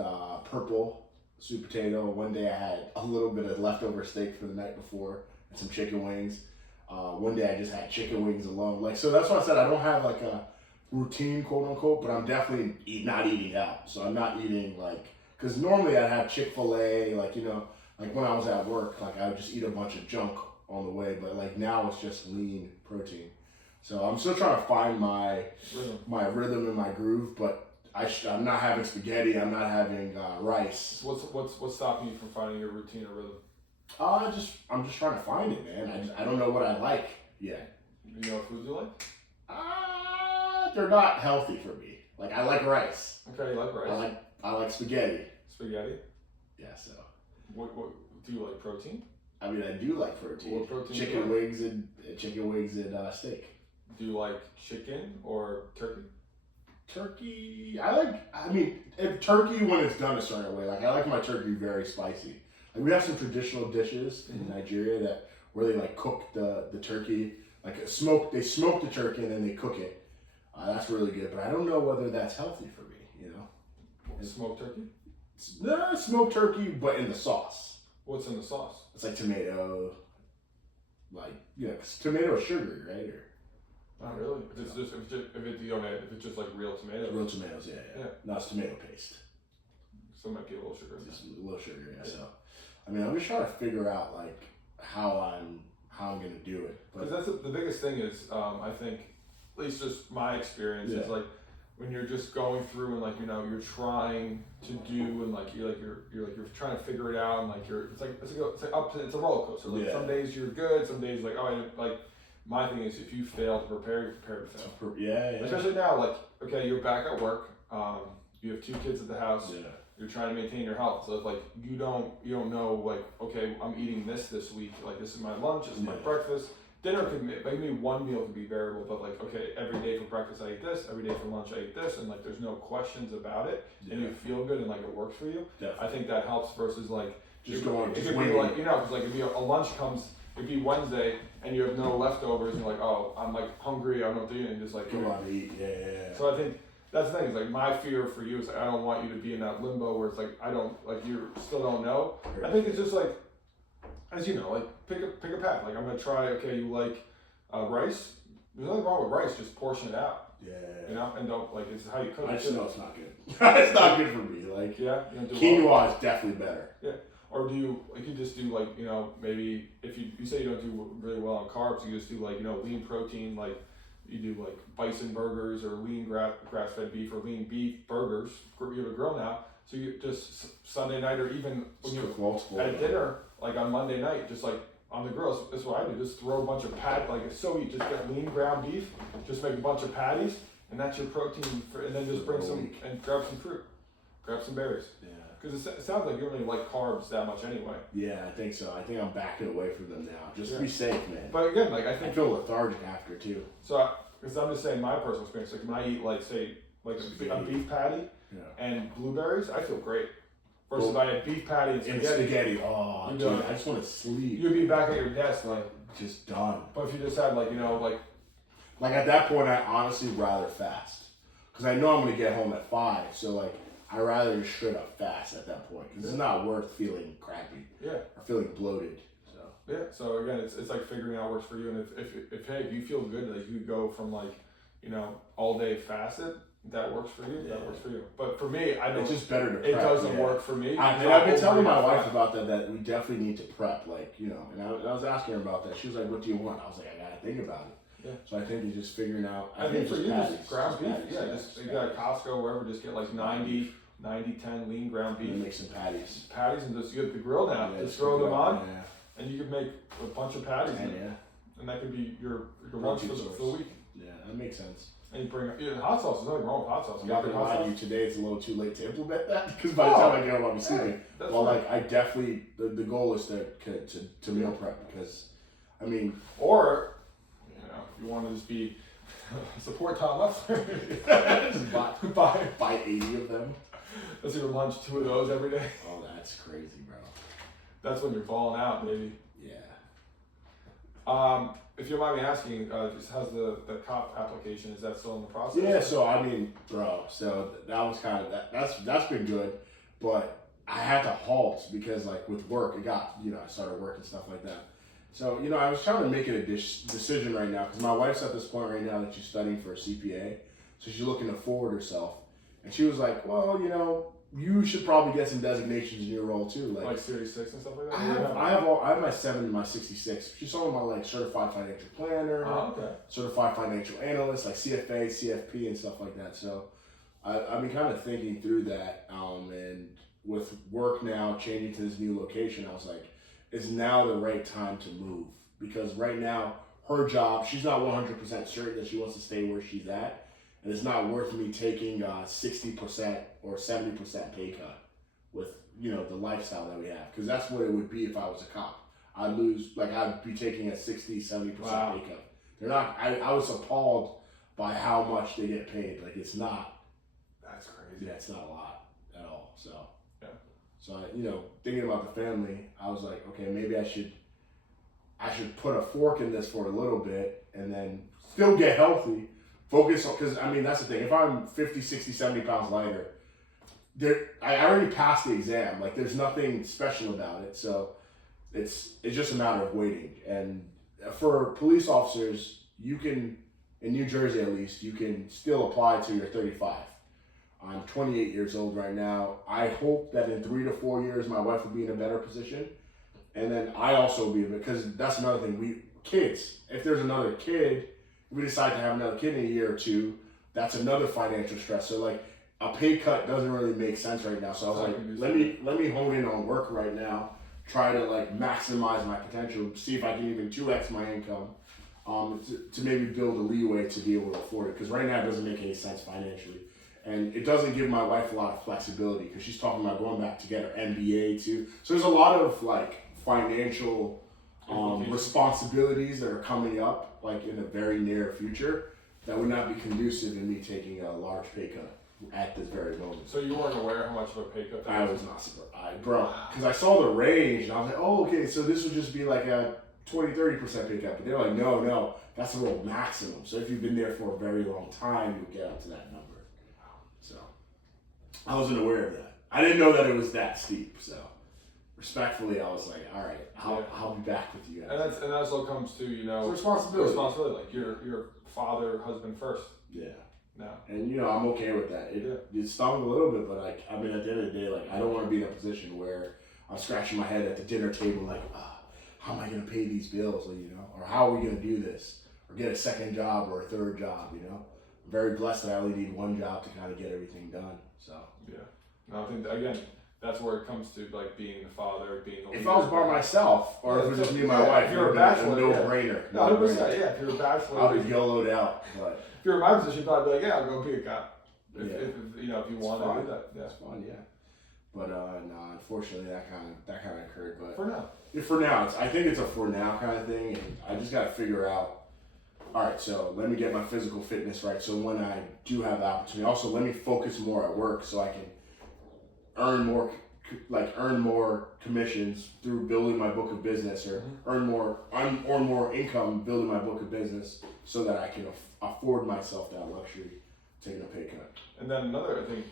purple sweet potato. One day I had a little bit of leftover steak from the night before and some chicken wings. One day I just had chicken wings alone. Like, so that's why I said I don't have like a routine, quote unquote, but I'm definitely not eating out. So I'm not eating like, because normally I'd have Chick-fil-A, like when I was at work, like I would just eat a bunch of junk on the way, but like now it's just lean protein. So I'm still trying to find my rhythm and my groove, but I'm not having spaghetti. I'm not having rice. What's stopping you from finding your routine or rhythm? I'm just trying to find it, man. I don't know what I like yet. You know what foods you like? They're not healthy for me. Like I like rice. Okay, you like rice. I like spaghetti. Spaghetti? Yeah. So. What do you like? Protein? I mean, I do like protein. What protein? Chicken wings and steak. Do you like chicken or turkey? Turkey, if turkey when it's done a certain way. Like I like my turkey very spicy. Like we have some traditional dishes in Nigeria where they like cook the turkey, like they smoke the turkey and then they cook it. That's really good, but I don't know whether that's healthy for me. Smoked turkey? Smoked turkey, but in the sauce. What's in the sauce? It's like tomato, cause tomato is sugary, right? Or not really. If it's just like real tomatoes. Real tomatoes, yeah. No, it's tomato paste. So it might be a little sugar. Just a little sugar, yeah. So, I mean, I'm just trying to figure out like how I'm gonna do it. Because that's the biggest thing is, I think, at least just my experience is like when you're just going through and like you're trying to do and like you're trying to figure it out and like it's a roller coaster. Like some days you're good, some days my thing is if you fail to prepare, you prepare to fail. Yeah. Especially now, like okay, you're back at work. You have 2 kids at the house. Yeah. You're trying to maintain your health. So if like you don't know like okay, I'm eating this week. Like this is my lunch. This is my breakfast. Dinner could maybe one meal could be variable, but like okay, every day for breakfast I eat this, every day for lunch I eat this, and like there's no questions about it, and you feel good and like it works for you. Definitely. I think that helps versus like just going. It could be like because like if a lunch comes, it'd be Wednesday and you have no leftovers, and you're like oh I'm like hungry, I'm not doing it, and just like go on eat. Yeah. So I think that's the thing. Is like my fear for you is like I don't want you to be in that limbo where it's like I don't like you still don't know. I think it's just like, as you know, like pick a path. Like I'm gonna try. Okay, you like rice. There's nothing wrong with rice. Just portion it out. Yeah. You know, and don't like it's how you cook I it. just know it's not good. It's not good for me. Like Yeah, you don't do quinoa is definitely better. Yeah. Or do you like you just do like, you know, maybe if you say you don't do really well on carbs, you just do like, you know, lean protein, like you do like bison burgers or lean grass-fed beef or lean beef burgers. You have a grill now, so you just Sunday night or even when you're at dinner, like on Monday night, just like on the grill. That's what I do. Just throw a bunch of like it's so easy. Just get lean ground beef, just make a bunch of patties, and that's your protein. And then just bring some and grab some fruit, grab some berries. Yeah. Because it sounds like you don't really like carbs that much anyway. Yeah, I think so. I think I'm backing away from them now, just to be safe, man. But again, like I feel lethargic after too. So, because I'm just saying my personal experience. Like when I eat, like say, like a beef patty and blueberries, I feel great. Versus if I had beef patty and spaghetti. Oh, dude, I just want to sleep. You'd be back at your desk, like just done. But if you just had, like, you know, like at that point, I honestly rather fast because I know I'm gonna get home at 5. So like. I rather just straight up fast at that point because it's not worth feeling crappy or feeling bloated. So so again, it's like figuring out what works for you, and if you feel good, like you go from like, you know, all day fasted, that works for you. That works for you. But for me, I don't. It's just better to prep. It doesn't work for me. I've been telling my wife about that we definitely need to prep, like, you know. And I was asking her about that. She was like, "What do you want?" I was like, "I gotta think about it." Yeah. So I think it's just figuring out. I think for you, just ground beef. Just you got Costco, wherever, just get like 90-10 lean ground beef. And make some patties. And just get the grill now. Just throw them on, and you can make a bunch of patties. And that could be your lunch for the week. Yeah, that makes sense. And you bring hot sauce. There's nothing wrong with hot sauce. I'm not gonna lie to you, today it's a little too late to implement that because by the time I get home, I'll be sleeping. Well, like I definitely the goal is to meal prep because, I mean, or you know, if you want to just be support Tom Leffler, just buy 80 of them. That's your lunch, 2 of those every day. Oh, that's crazy, bro. That's when you're balling out, baby. Yeah. If you don't mind me asking, just how's the cop application? Is that still in the process? Yeah. So I mean, bro. So that was kind of that's been good, but I had to halt because like with work, it got I started work and stuff like that. So I was trying to make it a decision right now because my wife's at this point right now that she's studying for a CPA, so she's looking to forward herself. And she was like, well, you should probably get some designations in your role too. Like Series 6 and stuff like that? I have my 7 and my 66. She's talking about like certified financial planner, certified financial analyst, like CFA, CFP and stuff like that. So I've been kind of thinking through that. And with work now changing to this new location, I was like, is now the right time to move? Because right now, her job, she's not 100% certain that she wants to stay where she's at. And it's not worth me taking 60% or 70% pay cut with, the lifestyle that we have. Because that's what it would be if I was a cop. I'd be taking a 60, 70% pay cut. They're not, I was appalled by how much they get paid. Like, it's not. That's crazy. Yeah, it's not a lot at all. So, So, thinking about the family, I was like, okay, maybe I should put a fork in this for a little bit and then still get healthy. Focus on, because that's the thing. If I'm 50, 60, 70 pounds lighter, I already passed the exam. Like, there's nothing special about it. So it's just a matter of waiting. And for police officers, you can, in New Jersey at least, you can still apply till you're 35. I'm 28 years old right now. I hope that in 3 to 4 years, my wife will be in a better position. And then I also will be, because that's another thing. Kids, if there's another kid, we decide to have another kid in a year or 2, that's another financial stress. So like a pay cut doesn't really make sense right now. So I was like, let me hone in on work right now, try to like maximize my potential, see if I can even 2x my income, to maybe build a leeway to be able to afford it. Because right now it doesn't make any sense financially. And it doesn't give my wife a lot of flexibility because she's talking about going back to get her MBA too. So there's a lot of like financial responsibilities that are coming up like in the very near future that would not be conducive in me taking a large pay cut at this very moment. So you weren't aware how much of a pay cut that was? I was not surprised, bro, because I saw the range and I was like, oh, okay, so this would just be like a 20-30% pay cut. But they're like, no, that's a real maximum. So if you've been there for a very long time, you'll get up to that number. So I wasn't aware of that. I didn't know that it was that steep. So respectfully, I was like, all right, I'll be back with you guys. And that's what comes to, you know, it's responsibility. Like you're father, husband first. Yeah. No. And I'm okay with that. It stung a little bit, but like, I mean, at the end of the day, like, I don't want to be in a position where I'm scratching my head at the dinner table, like, how am I going to pay these bills, or how are we going to do this, or get a second job or a third job, I'm very blessed that I only need one job to kind of get everything done. So yeah, no, I think again, that's where it comes to like being the father, being the leader. If I was by myself, or if it was just me and my wife, you're a bachelor, no brainer. 100%, yeah. If you're a bachelor, I'll be YOLO'd out. But if you're in my position, you'd probably be like, yeah, I'll go be a cop. If you want to do that, yeah, it's fun, yeah. But no, unfortunately, that kind of occurred. But for now, I think it's a for now kind of thing, and I just got to figure out. All right, so let me get my physical fitness right. So when I do have the opportunity, also let me focus more at work, so I can earn more commissions through building my book of business, or earn more income building my book of business, so that I can afford myself that luxury, taking a pay cut. And then another, I think,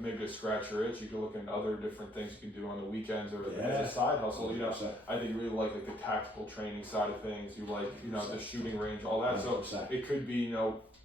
maybe to scratch your itch, you can look into other different things you can do on the weekends or as a side hustle. 100%. I think you really like the tactical training side of things. You like, the shooting range, all that. 100%. So it could be,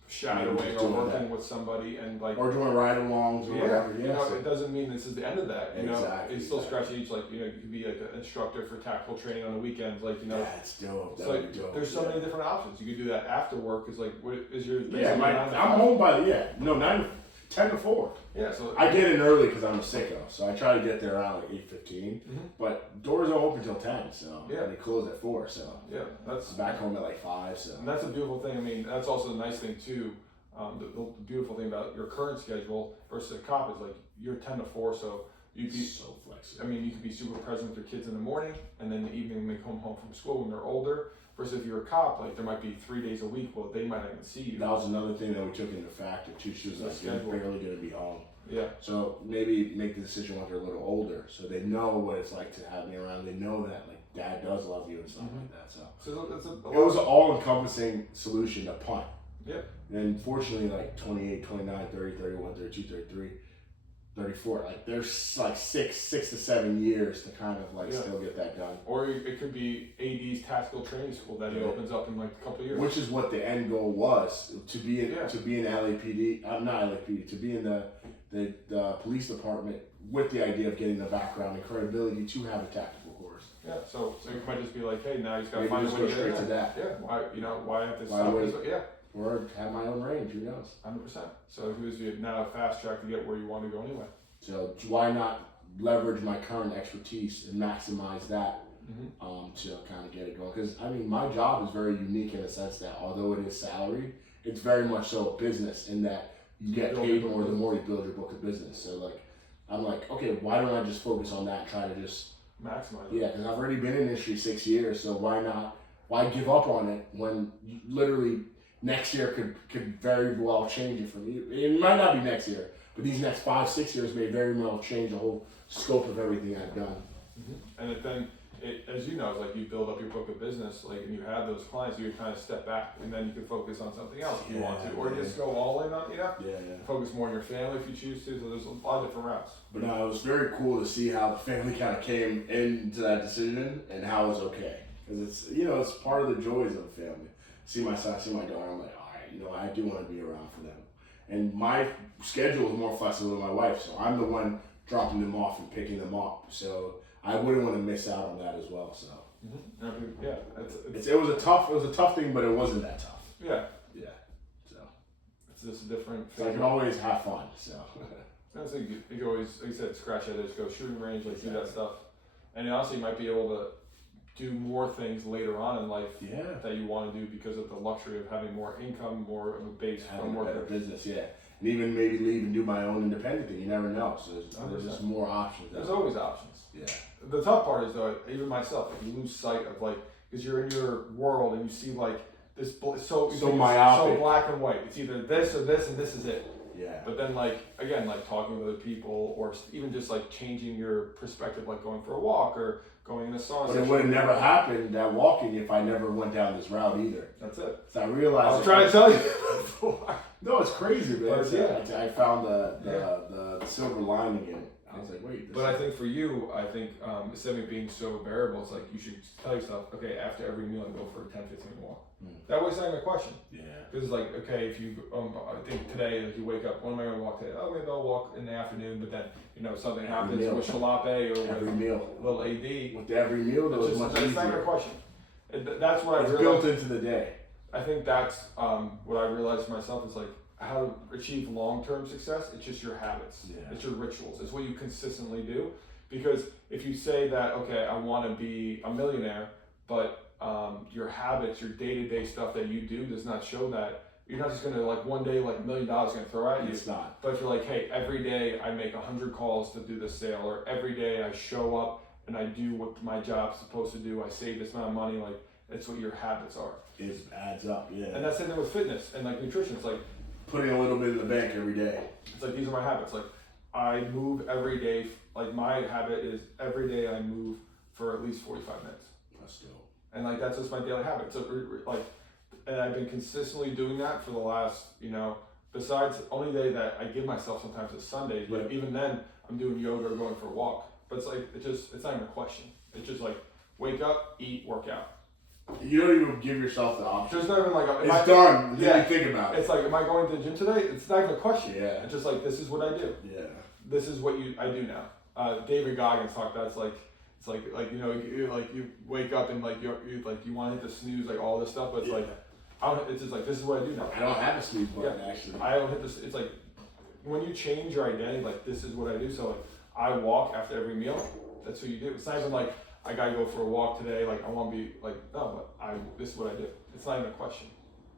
shadowing or working with somebody and like, or doing ride-alongs or whatever. Yeah, it doesn't mean this is the end of that. Exactly. It's still scratch each. Like, you could be like an instructor for tactical training on the weekends. Like, that's dope. It's like there's so many different options. You could do that after work. Is like, what is your? I'm home by 10 to 4. Yeah, so I get in early because I'm a sicko, so I try to get there around like 8:15. But doors don't open till 10, so and they close at 4. So that's I'm back home at like 5. So and that's a beautiful thing. I mean, that's also a nice thing too. The beautiful thing about your current schedule versus a cop is like you're 10 to 4, so you'd be so flexible. I mean, you can be super present with your kids in the morning, and then in the evening when they come home from school when they're older. Versus if you're a cop, like there might be 3 days a week. Well, they might not even see you. That was another thing that we took into factor too. She was like, "You're barely going to be home." Yeah. So maybe make the decision when they're a little older, so they know what it's like to have me around. They know that like dad does love you and stuff like that. So it was an all-encompassing solution to punt. Yeah. And fortunately, like 28, 29, 30, 31, 32, 33, 34, like there's like six to 7 years to kind of like still get that done. Or it could be AD's tactical training school that he opens up in like a couple of years. Which is what the end goal was, to be in LAPD, not LAPD, to be in the police department with the idea of getting the background and credibility to have a tactical course. Yeah, so you might just be like, hey, now he's got to find a way to get straight to that. Yeah, why have this stop this? Yeah. Or have my own range, who knows? 100%. So it gives you now a fast track to get where you want to go anyway. So why not leverage my current expertise and maximize that to kind of get it going? Because I mean, my job is very unique in the sense that although it is salary, it's very much so a business in that you get paid more the more you build your book of business. So like, I'm like, okay, why don't I just focus on that and try to just maximize it? Yeah, because I've already been in the industry 6 years, so why not? Why give up on it when literally next year could very well change it for me? It might not be next year, but these next 5-6 years may very well change the whole scope of everything I've done. And then, as you know, it's like you build up your book of business, like, and you have those clients, you kind of step back, and then you can focus on something else if you want to, or just go all in on, focus more on your family if you choose to. So there's a lot of different routes. But no, it was very cool to see how the family kind of came into that decision and how it was okay, because it's it's part of the joys of the family. See my son, see my daughter, I'm like, all right, I do want to be around for them. And my schedule is more flexible than my wife, so I'm the one dropping them off and picking them up. So I wouldn't want to miss out on that as well. So it was a tough thing, but it wasn't that tough. Yeah. So it's just a different. So I can always have fun. So I think you can always, like you said, scratch at it, go shooting range, like do that stuff, and also you might be able to do more things later on in life that you want to do because of the luxury of having more income, more of a base having from a better business, and even maybe leave and do my own independent thing. You never know. So there's just more options. There's always options. Yeah. The tough part is though, even myself, like, you lose sight of like, because you're in your world and you see like this so myopic, so black and white. It's either this or this, and this is it. Yeah. But then like, again, like talking with other people or even just like changing your perspective, like going for a walk or going in the sauna. But it would have never happened, that walking, if I never went down this route either. That's it. So I realized. I was trying to tell you. No, it's crazy, man. But, I found the silver lining in it. I was like, wait. But I think for you, instead of it being so variable, it's like you should tell yourself, okay, after every meal, I go for a 10, 15 minute walk. That way it's not even a question. Yeah. Because it's like, okay, if you, I think today, like you wake up, when am I going to walk today? Oh, maybe I'll walk in the afternoon, but then, something happens with jalapeno or every with meal. a little AD. With every meal, though, it's much easier. It's not even a question. That's what it's I realized. built into the day. I think that's what I realized for myself is like, how to achieve long-term success. It's just your habits. Yeah. It's your rituals. It's what you consistently do. Because if you say that, okay, I want to be a millionaire, but your habits, your day-to-day stuff that you do does not show that, you're not just going to like one day like $1 million going to throw at you. It's not. But if you're like, hey, every day I make 100 calls to do this sale, or every day I show up and I do what my job's supposed to do, I save this amount of money, like that's what your habits are. It adds up, yeah. And that's the thing with fitness and like nutrition. It's like putting a little bit in the bank every day. It's like, these are my habits. Like, I move every day. Like, my habit is every day I move for at least 45 minutes. That's dope. And, like, that's just my daily habit. So, like, and I've been consistently doing that for the last, besides the only day that I give myself sometimes is Sundays. But even then, I'm doing yoga or going for a walk. But it's like, it's not even a question. It's just like, wake up, eat, work out. You don't even give yourself the option. There's not even like it's done. Then you think about it. It's like, am I going to the gym today? It's not even a question. Yeah. It's just like, this is what I do. Yeah. This is what I do now. David Goggins talked about it's like you wake up and like you want to hit the snooze, like all this stuff, but it's like it's just like, this is what I do now. I don't have a snooze button actually. I don't hit this. It's like when you change your identity, like this is what I do. So like I walk after every meal. That's what you do. It's not even like I gotta go for a walk today. Like I want to be like, no, but this is what I do. It's not even a question.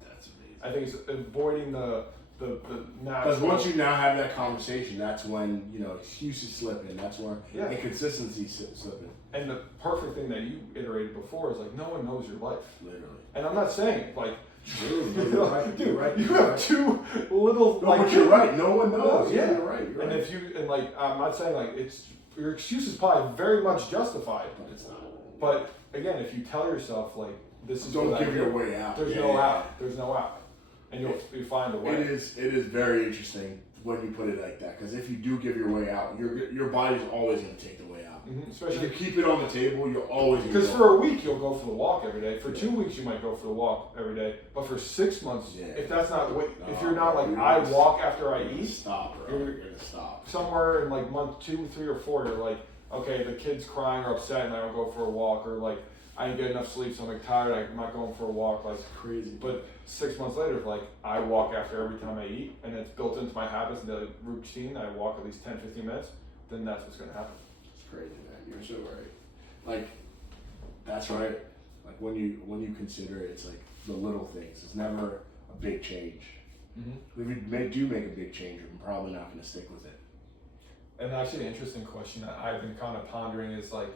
That's amazing. I think it's avoiding the because once you now have that conversation, that's when excuses slip in. That's when inconsistency slipping. And the perfect thing that you iterated before is like, no one knows your life. Literally. And I'm not saying like, you're right. Dude, you're right. You have two little. No, but you're right. No one knows. Yeah, you're right. And if I'm not saying like your excuse is probably very much justified, but it's not. But again, if you tell yourself like, this is don't give your way out. There's no out. There's no out. And you'll find a way. It is very interesting when you put it like that, because if you do give your way out, your body's always going to take the way out. Mm-hmm. Especially if you keep it on the table, you're always because for a week you'll go for the walk every day. For 2 weeks you might go for the walk every day. But for 6 months, if that's not if you're not like I walk after I eat, stop, bro. You're gonna stop. Somewhere in like month 2, 3, or 4, you're like, okay, the kid's crying or upset, and I don't go for a walk, or like I didn't get enough sleep, so I'm like tired. I'm not going for a walk. Like crazy. But 6 months later, like I walk after every time I eat, and it's built into my habits and the routine. I walk at least 10, 15 minutes. Then that's what's gonna happen. It's crazy, man. You're so right. Like that's right. Like when you consider it, it's like the little things. It's never a big change. Mm-hmm. If we do make a big change, I'm probably not going to stick with it. And actually, an interesting question that I've been kind of pondering is like,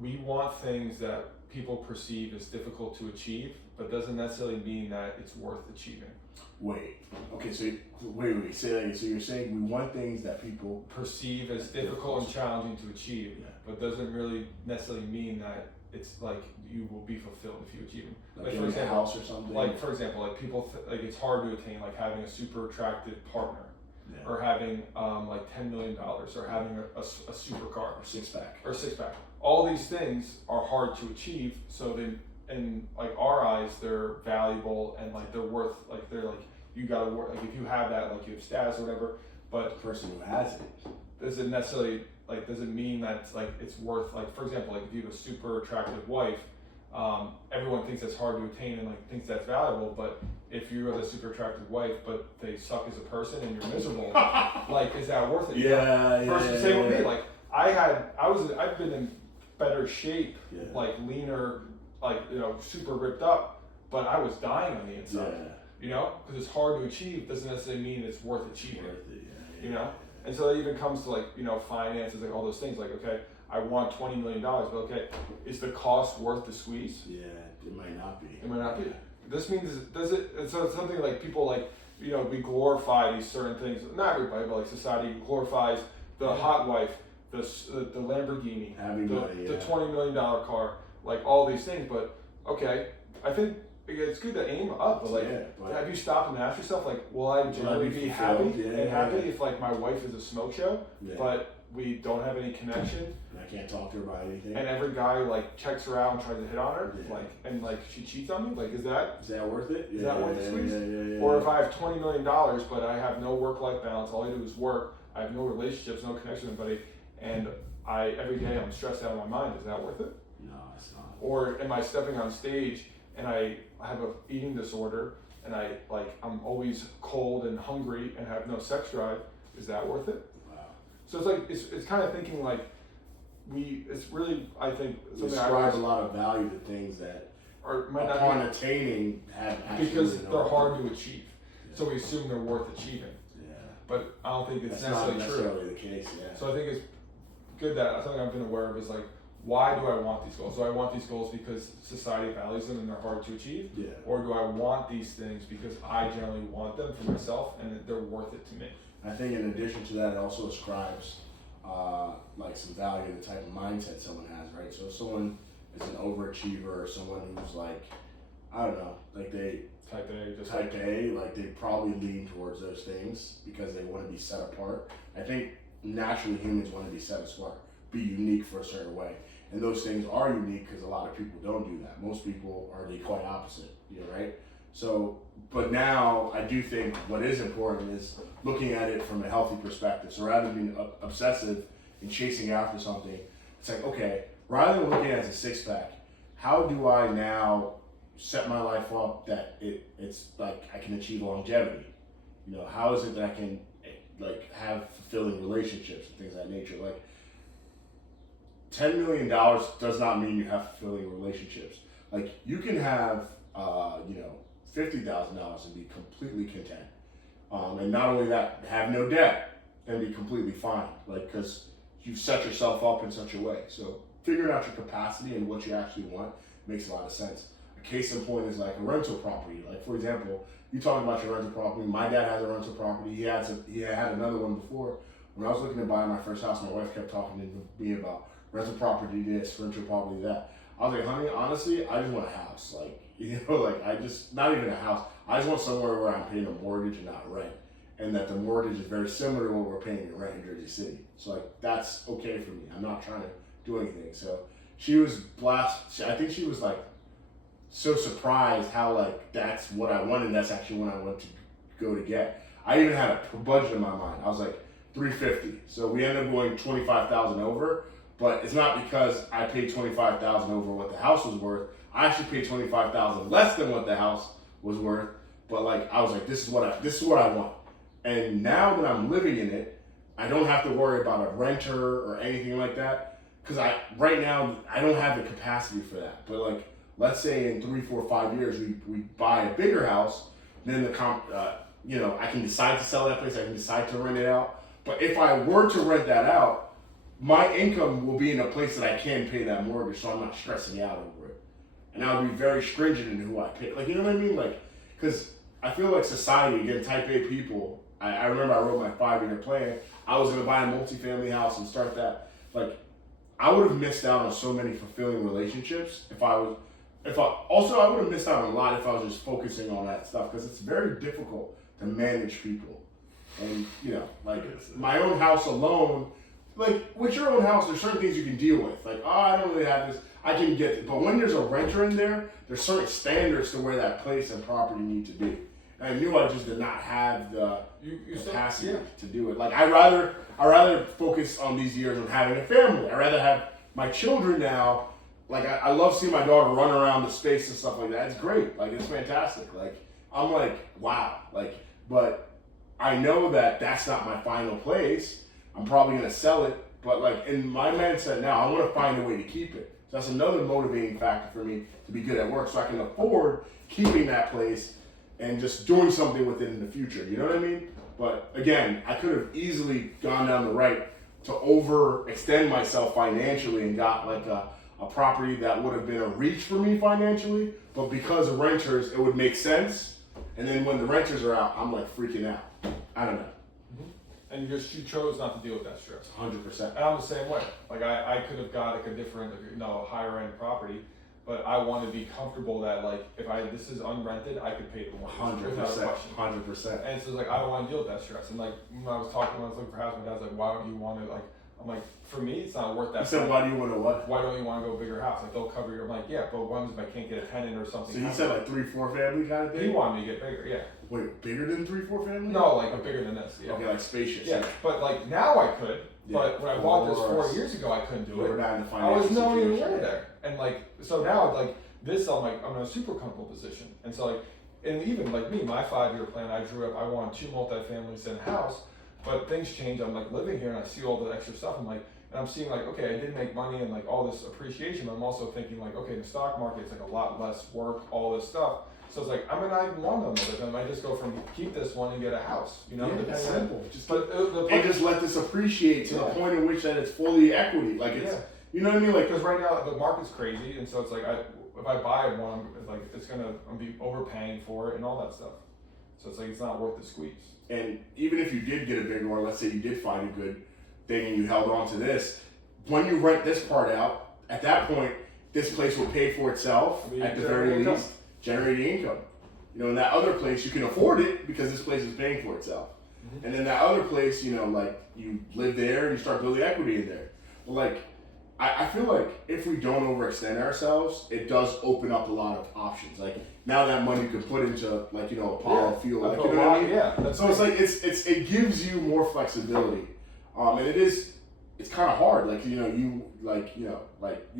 we want things that people perceive as difficult to achieve, but doesn't necessarily mean that it's worth achieving. Wait. Okay. So wait. Say that again. So you're saying we want things that people perceive as difficult and challenging to achieve, but doesn't really necessarily mean that it's like you will be fulfilled if you achieve them. Like for example, a house or something. Like for example, like people like it's hard to attain, like having a super attractive partner, or having like $10 million, or having a supercar, or six pack. All these things are hard to achieve. So then, in like our eyes, they're valuable and like they're worth, like they're like you gotta work. Like if you have that, like you have status or whatever. But the person who has it doesn't necessarily like doesn't mean that like it's worth, like for example, like if you have a super attractive wife, everyone thinks that's hard to attain and like thinks that's valuable. But if you have a super attractive wife but they suck as a person and you're miserable, like is that worth it? Same with me. Like I've been in better shape, like leaner, like super ripped up, but I was dying on the inside. Because it's hard to achieve doesn't necessarily mean it's worth achieving. And so that even comes to like finances, like all those things. Like okay, I want $20 million, but okay, is the cost worth the squeeze? Yeah, it might not be. It might not be. This means does it? And so it's something like people like we glorify these certain things. Not everybody, but like society glorifies the hot wife, the Lamborghini, the $20 million car, like all these things. But okay, I think it's good to aim up, but have you stopped and asked yourself, like, will I generally be happy if like my wife is a smoke show, but we don't have any connection? And I can't talk to her about anything. And every guy like checks her out and tries to hit on her, and she cheats on me. Like, is that worth it? Is that worth the squeeze? Or if I have $20 million, but I have no work-life balance, all I do is work, I have no relationships, no connection with anybody, and every day I'm stressed out of my mind. Is that worth it? No, it's not. Or am I stepping on stage and I have an eating disorder and I'm always cold and hungry and have no sex drive? Is that worth it? Wow. So it's like it's kind of thinking like it's really, I think, we ascribe a lot of value to things that might not upon attaining have because they're hard to achieve. So we assume they're worth achieving. Yeah. But I don't think it's That's not necessarily the case. Yeah. So I think it's good that something I've been aware of is like, why do I want these goals? Do I want these goals because society values them and they're hard to achieve? Yeah. Or do I want these things because I generally want them for myself and they're worth it to me? I think in addition to that, it also ascribes like some value to the type of mindset someone has, right? So if someone is an overachiever or someone who's like, I don't know, like they type A, like they probably lean towards those things because they want to be set apart. I think naturally humans want to be set apart, be unique for a certain way. And those things are unique because a lot of people don't do that. Most people are the quite opposite, right? So, but now I do think what is important is looking at it from a healthy perspective. So rather than being obsessive and chasing after something, it's like, okay, rather than looking at it as a six-pack, how do I now set my life up that it's like I can achieve longevity? How is it that I can like have fulfilling relationships and things of that nature? Like, $10 million does not mean you have fulfilling relationships. Like, you can have, $50,000 and be completely content. And not only that, have no debt and be completely fine. Like, because you've set yourself up in such a way. So figuring out your capacity and what you actually want makes a lot of sense. A case in point is like a rental property. Like, for example, you talking about your rental property. My dad has a rental property. He had another one before. When I was looking to buy my first house, my wife kept talking to me about rental property this, rental property that. I was like, honey, honestly, I just want a house. Like, not even a house. I just want somewhere where I'm paying a mortgage and not rent. And that the mortgage is very similar to what we're paying in rent in Jersey City. So like, that's okay for me. I'm not trying to do anything. So she was I think she was like so surprised how like that's what I wanted. That's actually what I went to go to get. I even had a budget in my mind. I was like $350. So we ended up going $25,000 over. But it's not because I paid $25,000 over what the house was worth. I actually paid $25,000 less than what the house was worth. But like, I was like, this is what I want. And now that I'm living in it, I don't have to worry about a renter or anything like that. Because right now I don't have the capacity for that. But like, let's say in 3, 4, 5 years we buy a bigger house, then I can decide to sell that place. I can decide to rent it out. But if I were to rent that out, my income will be in a place that I can pay that mortgage, so I'm not stressing out over it. And I'll be very stringent in who I pick. Like, you know what I mean? Like, because I feel like society, again, type A people, I remember I wrote my 5-year plan. I was going to buy a multifamily house and start that. Like, I would have missed out on so many fulfilling relationships I would have missed out on a lot if I was just focusing on that stuff, because it's very difficult to manage people. And, like, my own house alone, like, with your own house, there's certain things you can deal with. Like, I don't really have this. I can get it. But when there's a renter in there, there's certain standards to where that place and property need to be. And I knew I just did not have the capacity to do it. Like, I rather focus on these years on having a family. I rather have my children now. Like, I love seeing my daughter run around the space and stuff like that. It's great. Like, it's fantastic. Like, I'm like, wow. Like, but I know that that's not my final place. I'm probably going to sell it, but like in my mindset now, I want to find a way to keep it. So that's another motivating factor for me to be good at work, so I can afford keeping that place and just doing something with it in the future. You know what I mean? But again, I could have easily gone down the right to overextend myself financially and got like a property that would have been a reach for me financially, but because of renters, it would make sense. And then when the renters are out, I'm like freaking out. I don't know. And you chose not to deal with that stress. 100%. And I'm the same way. Like I could have got like a different, higher end property, but I want to be comfortable that like if this is unrented, I could pay the mortgage without a 100%. question. 100%. And so like I don't want to deal with that stress. And like when I was looking for a house, my dad's like, why don't you want to like? I'm like, for me, it's not worth that. You said, why do you want to what? Why don't you want to go bigger house? Like they'll cover your. I'm like, yeah, but what if I can't get a tenant or something? So he said like 3-4 family kind of thing. He wanted me to get bigger, yeah. Wait, bigger than 3-4 family? No, like bigger than this. Yeah. Okay, like spacious. Yeah, but like now I could. Yeah. But when I bought this 4 years ago, I couldn't do We're it. not in the I was financial nowhere situation. near there, and like so now like this, I'm in a super comfortable position, and so like, and even like me, my 5-year plan, I drew up. I wanted 2 multifamilies in a house, but things change. I'm like living here, and I see all the extra stuff. I'm like. And I'm seeing like, okay, I did make money and like all this appreciation, but I'm also thinking like, okay, the stock market's like a lot less work, all this stuff. So it's like, I might not even want them, but I might just go from keep this one and get a house, Yeah, it's simple. Just and just let this appreciate to the point in which that it's fully equity. Like it's, you know what I mean? Like, because right now the market's crazy, and so it's like if I buy one, it's like I'm be overpaying for it and all that stuff. So it's like it's not worth the squeeze. and even if you did get a bigger one, let's say you did find a good thing and you held on to this, when you rent this part out, at that point, this place will pay for itself at the very least, generating income. You know, in that other place, you can afford it because this place is paying for itself. Mm-hmm. And then that other place, you know, like you live there and you start building equity in there. But like, I feel like if we don't overextend ourselves, it does open up a lot of options. Like now that money you could put into like, Apollo fuel, like, you know what I mean? Yeah. So it's like, it gives you more flexibility. And it's kind of hard. Like, you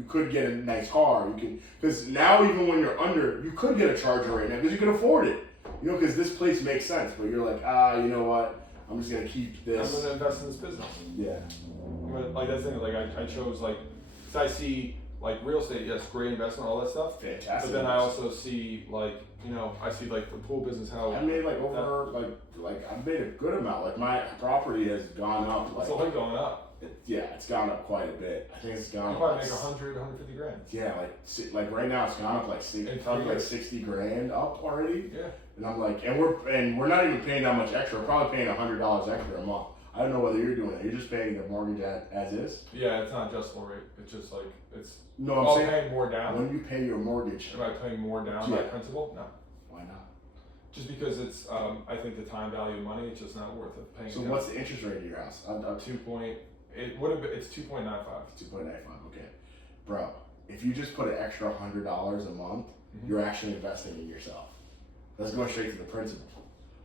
could get a nice car. You can, because now even when you're under, you could get a Charger right now because you can afford it. Because this place makes sense. But you're like, you know what? I'm just gonna keep this. I'm gonna invest in this business. Yeah. Like that's the thing. Like I chose like, cause I see like real estate. Yes, great investment, all that stuff. Fantastic. But then I also see like, I see like the pool business. How I made like over like I made a good amount. Like my property has gone up. Like, it's only going up. It's gone up quite a bit. I think it's gone up. Probably make 100, 150 grand. Yeah, like right now it's gone up like probably like 60 grand up already. Yeah. And I'm like, and we're not even paying that much extra. We're probably paying $100 extra a month. I don't know whether you're doing it. You're just paying the mortgage as is. Yeah, it's not adjustable rate. It's just like it's. No, I'm saying paying more down. When you pay your mortgage. Am I paying more down by principal? No. Why not? Just because it's, I think the time value of money, it's just not worth it paying. So what's the interest rate of your house? It would have been. It's 2.95. 2.95. Okay, bro. If you just put an extra $100 a month, you're actually investing in yourself. That's going straight to the principal.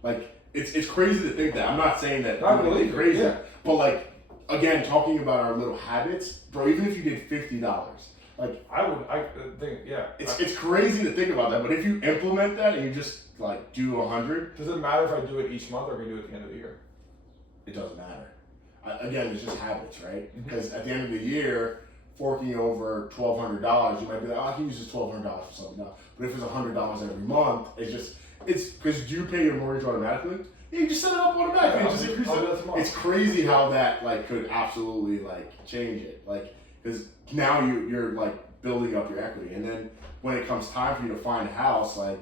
Like it's crazy to think that. I'm not saying that. I believe crazy, yeah. But like again, talking about our little habits, bro. Even if you did $50, like I think yeah. It's crazy to think about that. But if you implement that and you just like do 100, does it matter if I do it each month or if I do it at the end of the year? It doesn't matter. Again, it's just habits, right? Because at the end of the year, forking over $1,200, you might be like, I can use this $1,200 for something else. But if it's $100 every month, it's because do you pay your mortgage automatically? Yeah, you just set it up automatically. Yeah, just increase it. It's crazy how that like could absolutely like change it. Like because now you're like building up your equity, and then when it comes time for you to find a house, like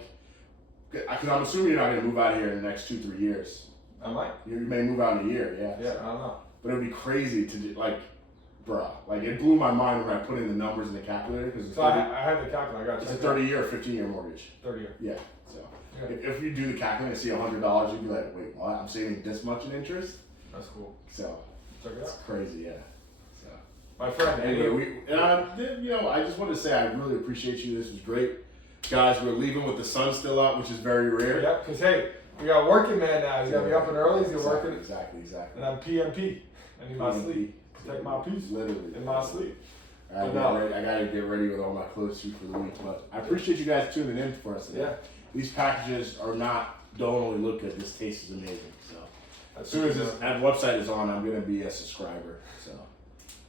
because I'm assuming you're not going to move out of here in the next 2-3 years. I might. You may move out in a year, yeah. Yeah, I don't know. But it would be crazy to do, like, bruh. Like, it blew my mind when I put in the numbers in the calculator. Cause I had the calculator. I got it's a 30-year or 15-year mortgage. 30-year. Yeah. So, if you do the calculator and see $100, you'd be like, wait, what? I'm saving this much in interest? That's cool. So, check it out. It's crazy, yeah. So, my friend, anyway, I just wanted to say I really appreciate you. This was great. Guys, we're leaving with the sun still out, which is very rare. Yep, because, hey, we got a working man now. He's got to be up and early. He's working. Exactly. And I'm PMP. I need my sleep. Protect my peace. Literally. In my sleep. I gotta get ready with all my clothes too for the week. But I appreciate you guys tuning in for us today. Yeah. These packages don't only look good. This taste is amazing. So as soon as that website is on, I'm gonna be a subscriber. So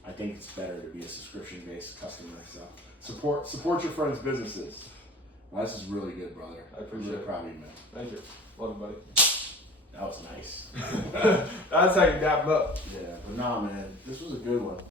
I think it's better to be a subscription-based customer. So support your friends' businesses. Well, this is really good, brother. I appreciate it. I'm really proud of you, man. Thank you. Love you, buddy. That was nice. That's how you dap up. Yeah, but nah, man, this was a good one.